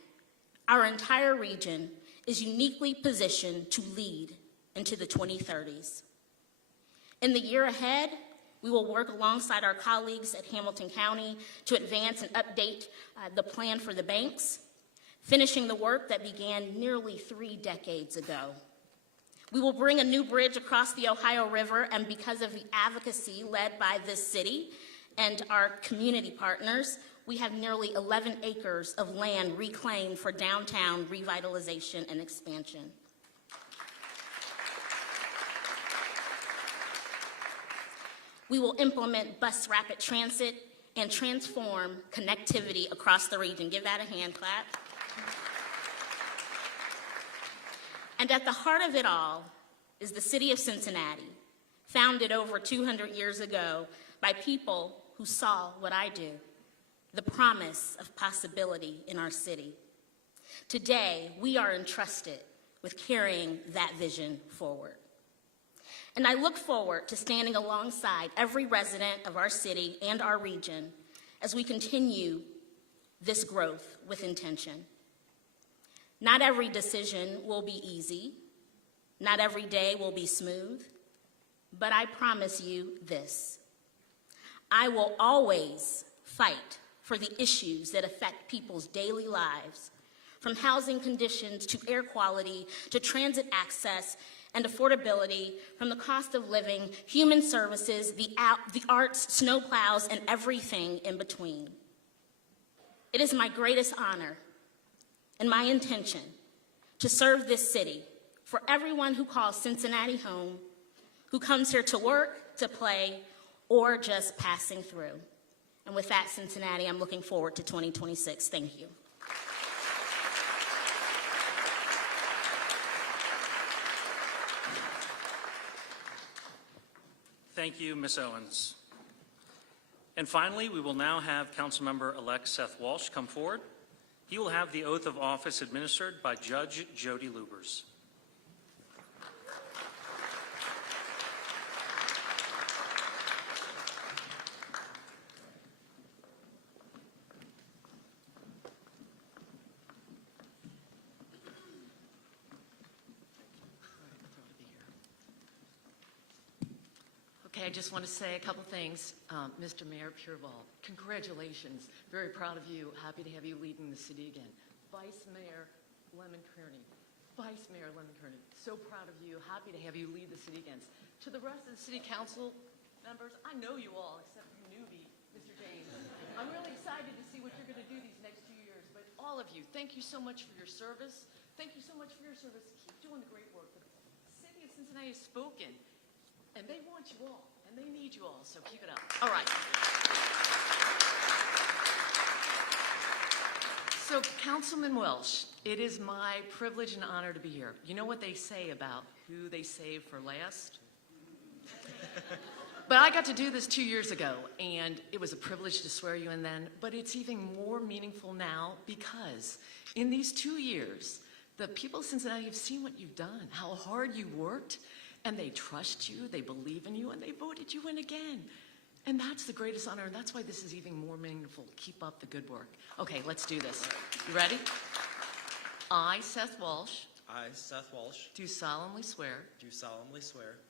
our entire region, is uniquely positioned to lead into the 2030s. In the year ahead, we will work alongside our colleagues at Hamilton County to advance and update the plan for the banks, finishing the work that began nearly 3 decades ago. We will bring a new bridge across the Ohio River, and because of the advocacy led by this city and our community partners, we have nearly 11 acres of land reclaimed for downtown revitalization and expansion. We will implement bus rapid transit and transform connectivity across the region. Give that a hand clap. And at the heart of it all is the city of Cincinnati, founded over 200 years ago by people who saw what I do, the promise of possibility in our city. Today, we are entrusted with carrying that vision forward. And I look forward to standing alongside every resident of our city and our region as we continue this growth with intention. Not every decision will be easy, Not every day will be smooth, but I promise you this. I will always fight for the issues that affect people's daily lives, from housing conditions to air quality to transit access and affordability, from the cost of living, human services, the arts, snowplows, and everything in between. It is my greatest honor and my intention to serve this city for everyone who calls Cincinnati home, who comes here to work, to play, or just passing through. And with that, Cincinnati, I'm looking forward to 2026. Thank you. Thank you, Ms. Owens. And finally, we will now have Councilmember-elect Seth Walsh come forward. He will have the oath of office administered by Judge Jody Lubers. Okay, I just want to say a couple things. Mr. Mayor Pureval, congratulations. Very proud of you. Happy to have you leading the city again. Vice Mayor Lemon Kearney. Vice Mayor Lemon Kearney, so proud of you. Happy to have you lead the city again. To the rest of the city council members, I know you all, except for newbie, Mr. James. I'm really excited to see what you're going to do these next 2 years. But all of you, thank you so much for your service. Thank you so much for your service. Keep doing the great work. The city of Cincinnati has spoken. And they want you all, and they need you all, so keep it up. All right. So, Councilman Welsh, it is my privilege and honor to be here. You know what they say about who they save for last? But I got to do this 2 years ago, and it was a privilege to swear you in then, but it's even more meaningful now because in these 2 years, the people of Cincinnati have seen what you've done, how hard you worked, and they trust you, they believe in you, and they voted you in again. And that's the greatest honor, and that's why this is even more meaningful. Keep up the good work. Okay, let's do this. You ready? I, Seth Walsh, I, Seth Walsh, do solemnly swear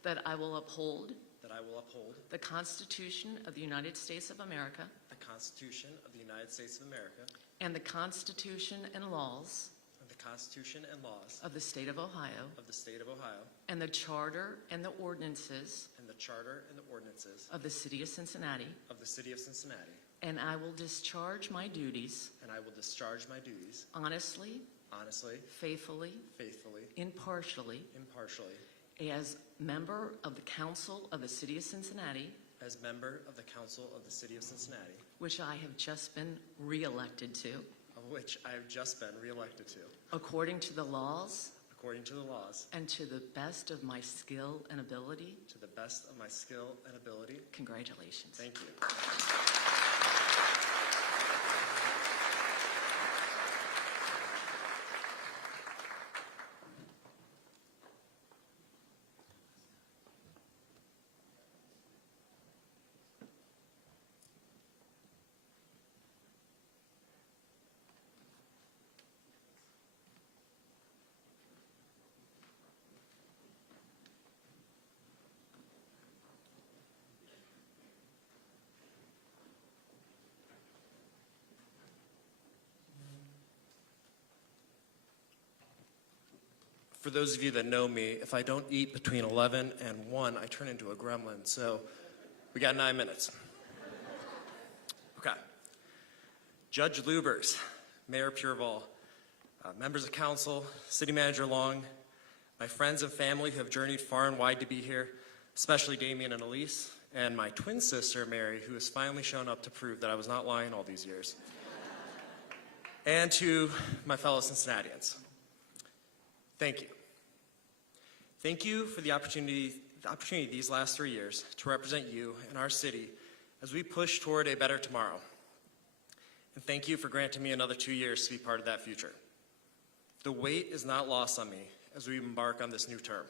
that I will uphold I will uphold the Constitution of the United States of America the Constitution of the United States of America and the Constitution and laws and the Constitution and laws of the State of Ohio of the State of Ohio and the Charter and the ordinances and the Charter and the ordinances of the City of Cincinnati, of the City of Cincinnati, and I will discharge my duties and I will discharge my duties honestly, faithfully, impartially, as member of the Council of the City of Cincinnati, as member of the Council of the City of Cincinnati, which I have just been reelected to, of which I have just been reelected to, according to the laws and to the best of my skill and ability. to the best of my skill and ability. Congratulations. Thank you. For those of you that know me, if I don't eat between 11 and 1, I turn into a gremlin. So we got 9 minutes. Okay. Judge Lubers, Mayor Pureval, members of council, City Manager Long, my friends and family who have journeyed far and wide to be here, especially Damien and Elise, and my twin sister, Mary, who has finally shown up to prove that I was not lying all these years. And to my fellow Cincinnatians. Thank you. Thank you for the opportunity these last 3 years to represent you and our city as we push toward a better tomorrow. And thank you for granting me another 2 years to be part of that future. The weight is not lost on me as we embark on this new term.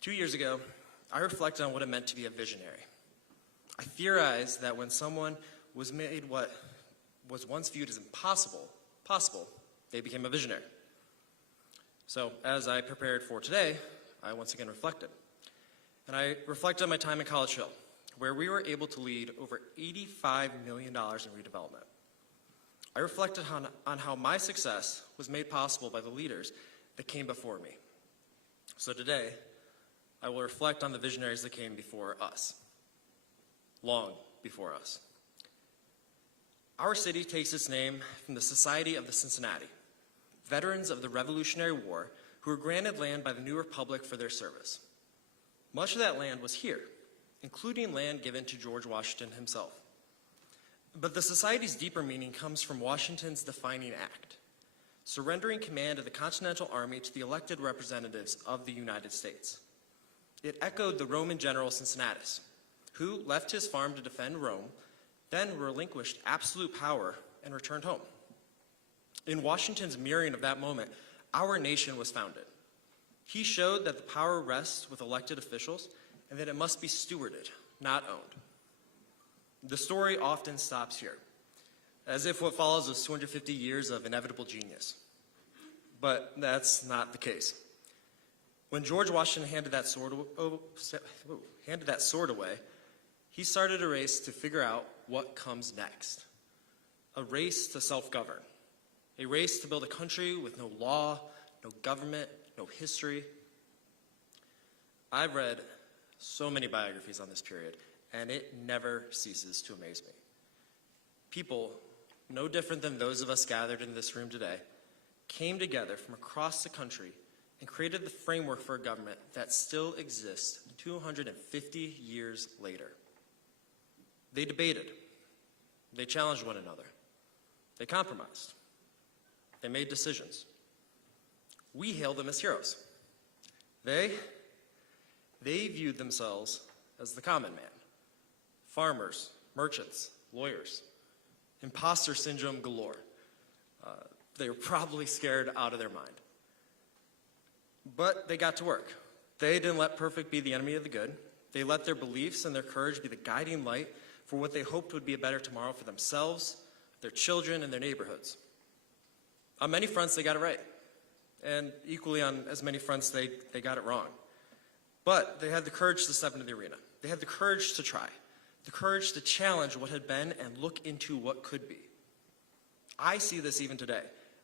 2 years ago, I reflected on what it meant to be a visionary. I theorized that when someone was made what was once viewed as impossible, they became a visionary. So as I prepared for today, I once again reflected. And I reflected on my time in College Hill, where we were able to lead over $85 million in redevelopment. I reflected on how my success was made possible by the leaders that came before me. So today, I will reflect on the visionaries that came before us, long before us. Our city takes its name from the Society of the Cincinnati, veterans of the Revolutionary War who were granted land by the new republic for their service. Much of that land was here, including land given to George Washington himself. But the Society's deeper meaning comes from Washington's defining act, surrendering command of the Continental Army to the elected representatives of the United States. It echoed the Roman general Cincinnatus, who left his farm to defend Rome, then relinquished absolute power and returned home. In Washington's mirroring of that moment, our nation was founded. He showed that the power rests with elected officials and that it must be stewarded, not owned. The story often stops here, as if what follows is 250 years of inevitable genius. But that's not the case. When George Washington handed that sword away, he started a race to figure out what comes next. A race to self-govern. A race to build a country with no law, no government, no history. I've read so many biographies on this period, and it never ceases to amaze me. People, no different than those of us gathered in this room today, came together from across the country and created the framework for a government that still exists 250 years later. They debated. They challenged one another. They compromised. They made decisions. We hail them as heroes. They viewed themselves as the common man. Farmers, merchants, lawyers. Imposter syndrome galore. They were probably scared out of their mind. But they got to work. They didn't let perfect be the enemy of the good. They let their beliefs and their courage be the guiding light for what they hoped would be a better tomorrow for themselves, their children, and their neighborhoods. On many fronts, they got it right. And equally on as many fronts, they got it wrong. But they had the courage to step into the arena. They had the courage to try. The courage to challenge what had been and look into what could be. I see this even today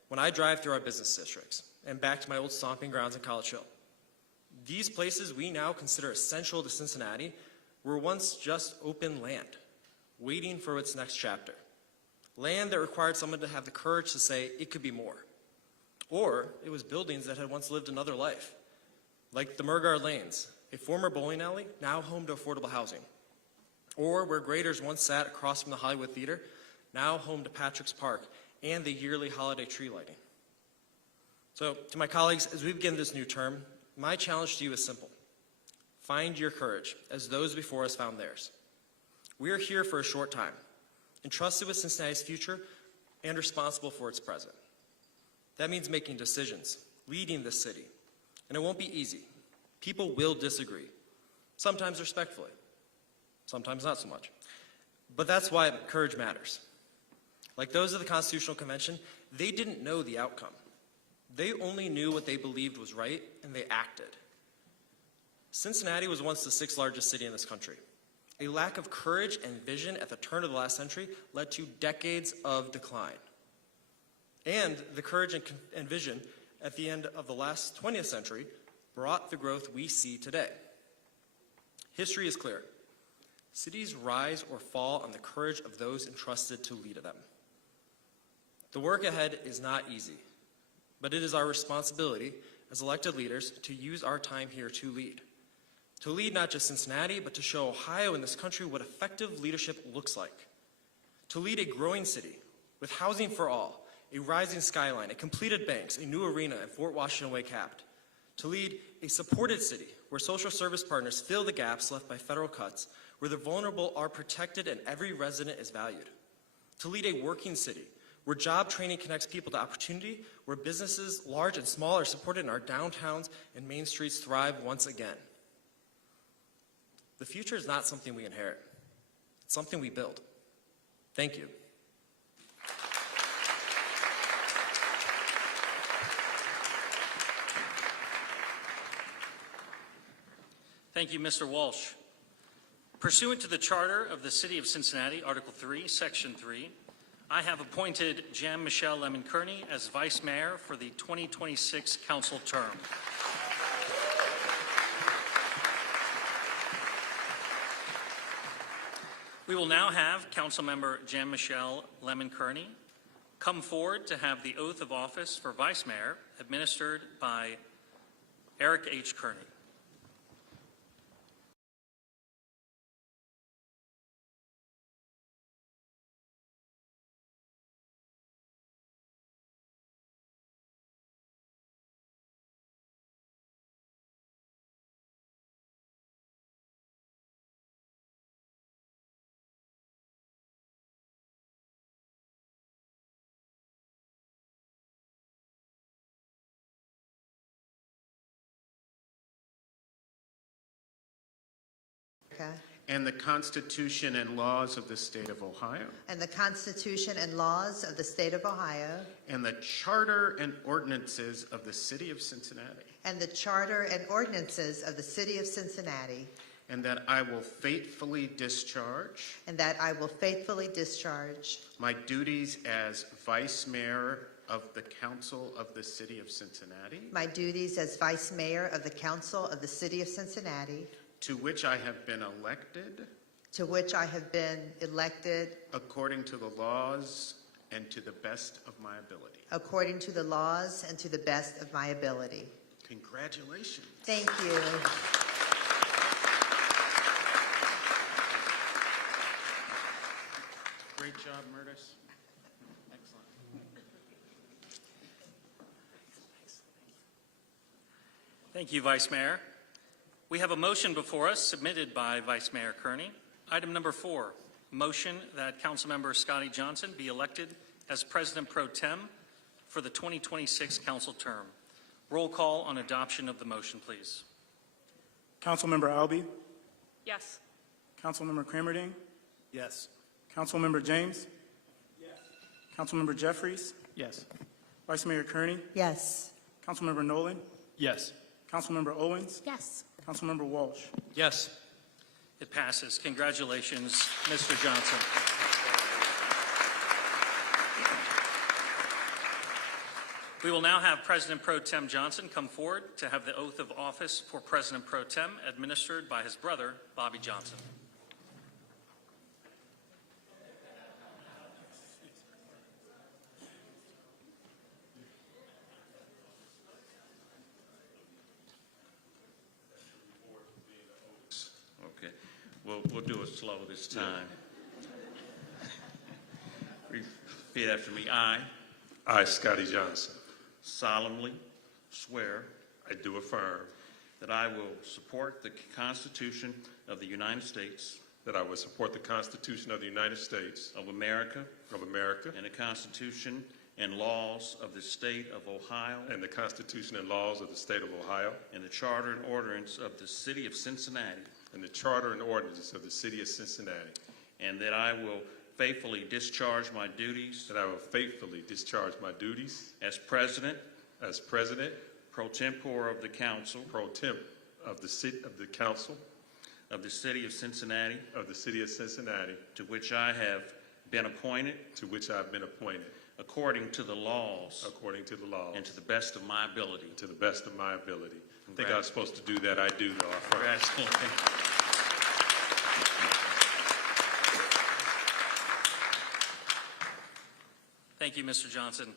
when I drive through our business districts and back to my old stomping grounds in College Hill. These places we now consider essential to Cincinnati were once just open land, waiting for its next chapter. Land that required someone to have the courage to say it could be more. Or it was buildings that had once lived another life, like the Murgard Lanes, a former bowling alley now home to affordable housing. Or where graders once sat across from the Hollywood Theater, now home to Patrick's Park and the yearly holiday tree lighting. So, to my colleagues, as we begin this new term, my challenge to you is simple. Find your courage, as those before us found theirs. We are here for a short time, entrusted with Cincinnati's future and responsible for its present. That means making decisions, leading the city, and it won't be easy. People will disagree, sometimes respectfully, sometimes not so much. But that's why courage matters. Like those of the Constitutional Convention, they didn't know the outcome. They only knew what they believed was right, and they acted. Cincinnati was once the 6th largest city in this country. A lack of courage and vision at the turn of the last century led to decades of decline. And the courage and vision at the end of the last 20th century brought the growth we see today. History is clear. Cities rise or fall on the courage of those entrusted to lead them. The work ahead is not easy, but it is our responsibility as elected leaders to use our time here to lead. To lead not just Cincinnati, but to show Ohio and this country what effective leadership looks like. To lead a growing city with housing for all, a rising skyline, a completed banks, a new arena, and Fort Washington Way capped. To lead a supported city where social service partners fill the gaps left by federal cuts, where the vulnerable are protected and every resident is valued. To lead a working city where job training connects people to opportunity, where businesses, large and small, are supported and our downtowns and main streets thrive once again. The future is not something we inherit. It's something we build. Thank you. Thank you, Mr. Walsh. Pursuant to the Charter of the City of Cincinnati, Article 3, Section 3, I have appointed Jan Michelle Lemon Kearney as Vice Mayor for the 2026 council term. We will now have Councilmember Jan Michelle Lemon Kearney come forward to have the oath of office for Vice Mayor administered by Eric H. Kearney. and the Constitution and laws of the State of Ohio, and the Constitution and laws of the State of Ohio, and the Charter and ordinances of the City of Cincinnati, and the Charter and ordinances of the City of Cincinnati, and that I will faithfully discharge and that I will faithfully discharge my duties as Vice Mayor of the Council of the City of Cincinnati, my duties as Vice Mayor of the Council of the City of Cincinnati, to which I have been elected to which I have been elected according to the laws and to the best of my ability. according to the laws and to the best of my ability. Congratulations. Thank you. Great job, Murtis. Excellent. Thank you, Vice Mayor. We have a motion before us submitted by Vice Mayor Kearney. Item number 4, motion that Councilmember Scotty Johnson be elected as President Pro Tem for the 2026 council term. Roll call on adoption of the motion, please. Councilmember Albee, Yes. Councilmember Cramerding, Yes. Councilmember James, Councilmember Jeffries, Yes. Vice Mayor Kearney, Yes. Councilmember Nolan, Yes. Councilmember Owens, Yes. Councilmember Walsh. Yes. It passes. Congratulations, Mr. Johnson. We will now have President Pro Tem Johnson come forward to have the oath of office for President Pro Tem administered by his brother, Bobby Johnson. Okay, we'll do it slow this time. Repeat after me. I, Scotty Johnson, Solemnly swear I do affirm that I will support the Constitution of the United States that I will support the Constitution of the United States of America of America and the Constitution and laws of the State of Ohio and the Constitution and laws of the State of Ohio and the Charter and ordinance of the City of Cincinnati, and the Charter and ordinances of the City of Cincinnati, and that I will faithfully discharge my duties that I will faithfully discharge my duties as President as President Pro Tempore of the Council Pro Temp of the Council of the City of Cincinnati, of the City of Cincinnati, to which I have been appointed to which I have been appointed according to the laws according to the laws and to the best of my ability. to the best of my ability. I think I was supposed to do that. I do, though. Congratulations. Thank you, Mr. Johnson.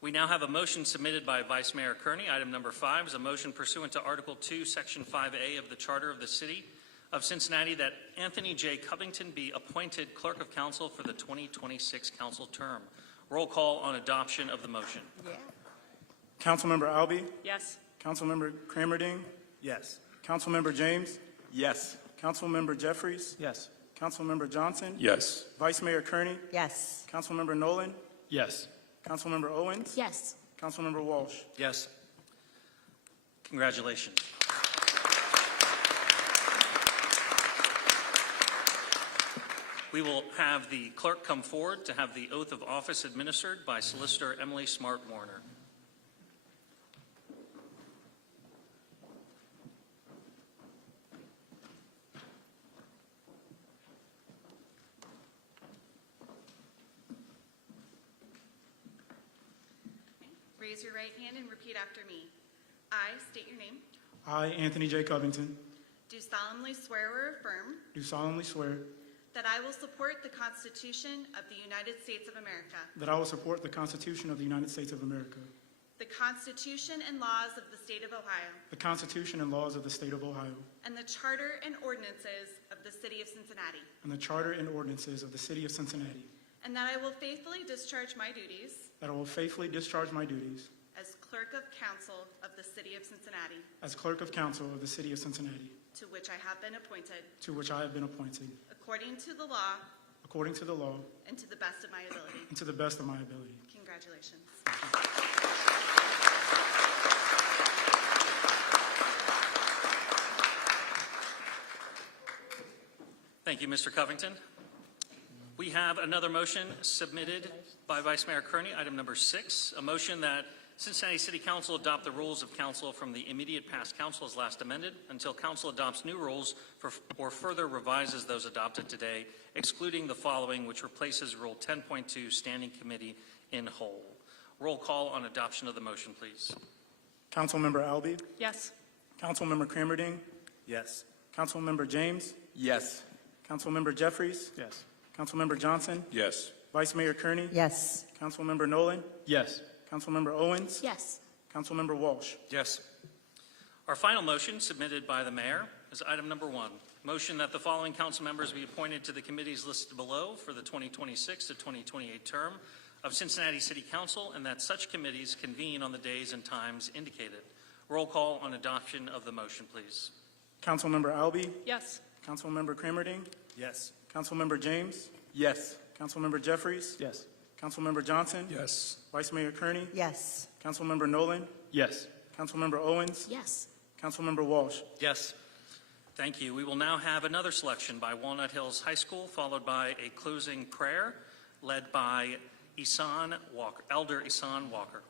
We now have a motion submitted by Vice Mayor Kearney. Item number 5 is a motion pursuant to Article 2, Section 5A of the Charter of the City of Cincinnati that Anthony J. Covington be appointed Clerk of Council for the 2026 council term. Roll call on adoption of the motion. Councilmember Albee, Yes. Councilmember Cramerding, Yes. Councilmember James, Yes. Councilmember Jeffries, Yes. Councilmember Johnson, Yes. Vice Mayor Kearney, Yes. Councilmember Nolan, Yes. Councilmember Owens, Yes. Councilmember Walsh. Yes. Congratulations. We will have the clerk come forward to have the oath of office administered by Solicitor Emily Smart Warner. Raise your right hand and repeat after me. I state your name. I, Anthony J. Covington, Do solemnly swear or affirm do solemnly swear that I will support the Constitution of the United States of America, that I will support the Constitution of the United States of America, the Constitution and laws of the State of Ohio, the Constitution and laws of the State of Ohio, and the Charter and ordinances of the City of Cincinnati, and the Charter and ordinances of the City of Cincinnati, and that I will faithfully discharge my duties that I will faithfully discharge my duties as Clerk of Council of the City of Cincinnati, as Clerk of Council of the City of Cincinnati, to which I have been appointed, to which I have been appointed, according to the law according to the law and to the best of my ability. and to the best of my ability. Congratulations. Thank you, Mr. Covington. We have another motion submitted by Vice Mayor Kearney, item number 6, a motion that Cincinnati City Council adopt the rules of council from the immediate past council as last amended until council adopts new rules or further revises those adopted today, excluding the following, which replaces Rule 10.2, Standing Committee in whole. Roll call on adoption of the motion, please. Councilmember Albee, Yes. Councilmember Crammerding, Yes. Councilmember James, Yes. Councilmember Jeffries, Yes. Councilmember Johnson, Yes. Vice Mayor Kearney, Yes. Councilmember Nolan, Yes. Councilmember Owens, Yes. Councilmember Walsh. Yes. Our final motion submitted by the mayor is item number 1. Motion that the following council members be appointed to the committees listed below for the 2026 to 2028 term of Cincinnati City Council, and that such committees convene on the days and times indicated. Roll call on adoption of the motion, please. Councilmember Albee, Yes. Councilmember Crammerding, Yes. Councilmember James, Yes. Councilmember Jeffries, Yes. Councilmember Johnson, Yes. Vice Mayor Kearney, Yes. Councilmember Nolan, Yes. Councilmember Owens, Yes. Councilmember Walsh. Yes. Thank you. We will now have another selection by Walnut Hills High School, followed by a closing prayer led by Elder Isan Walker.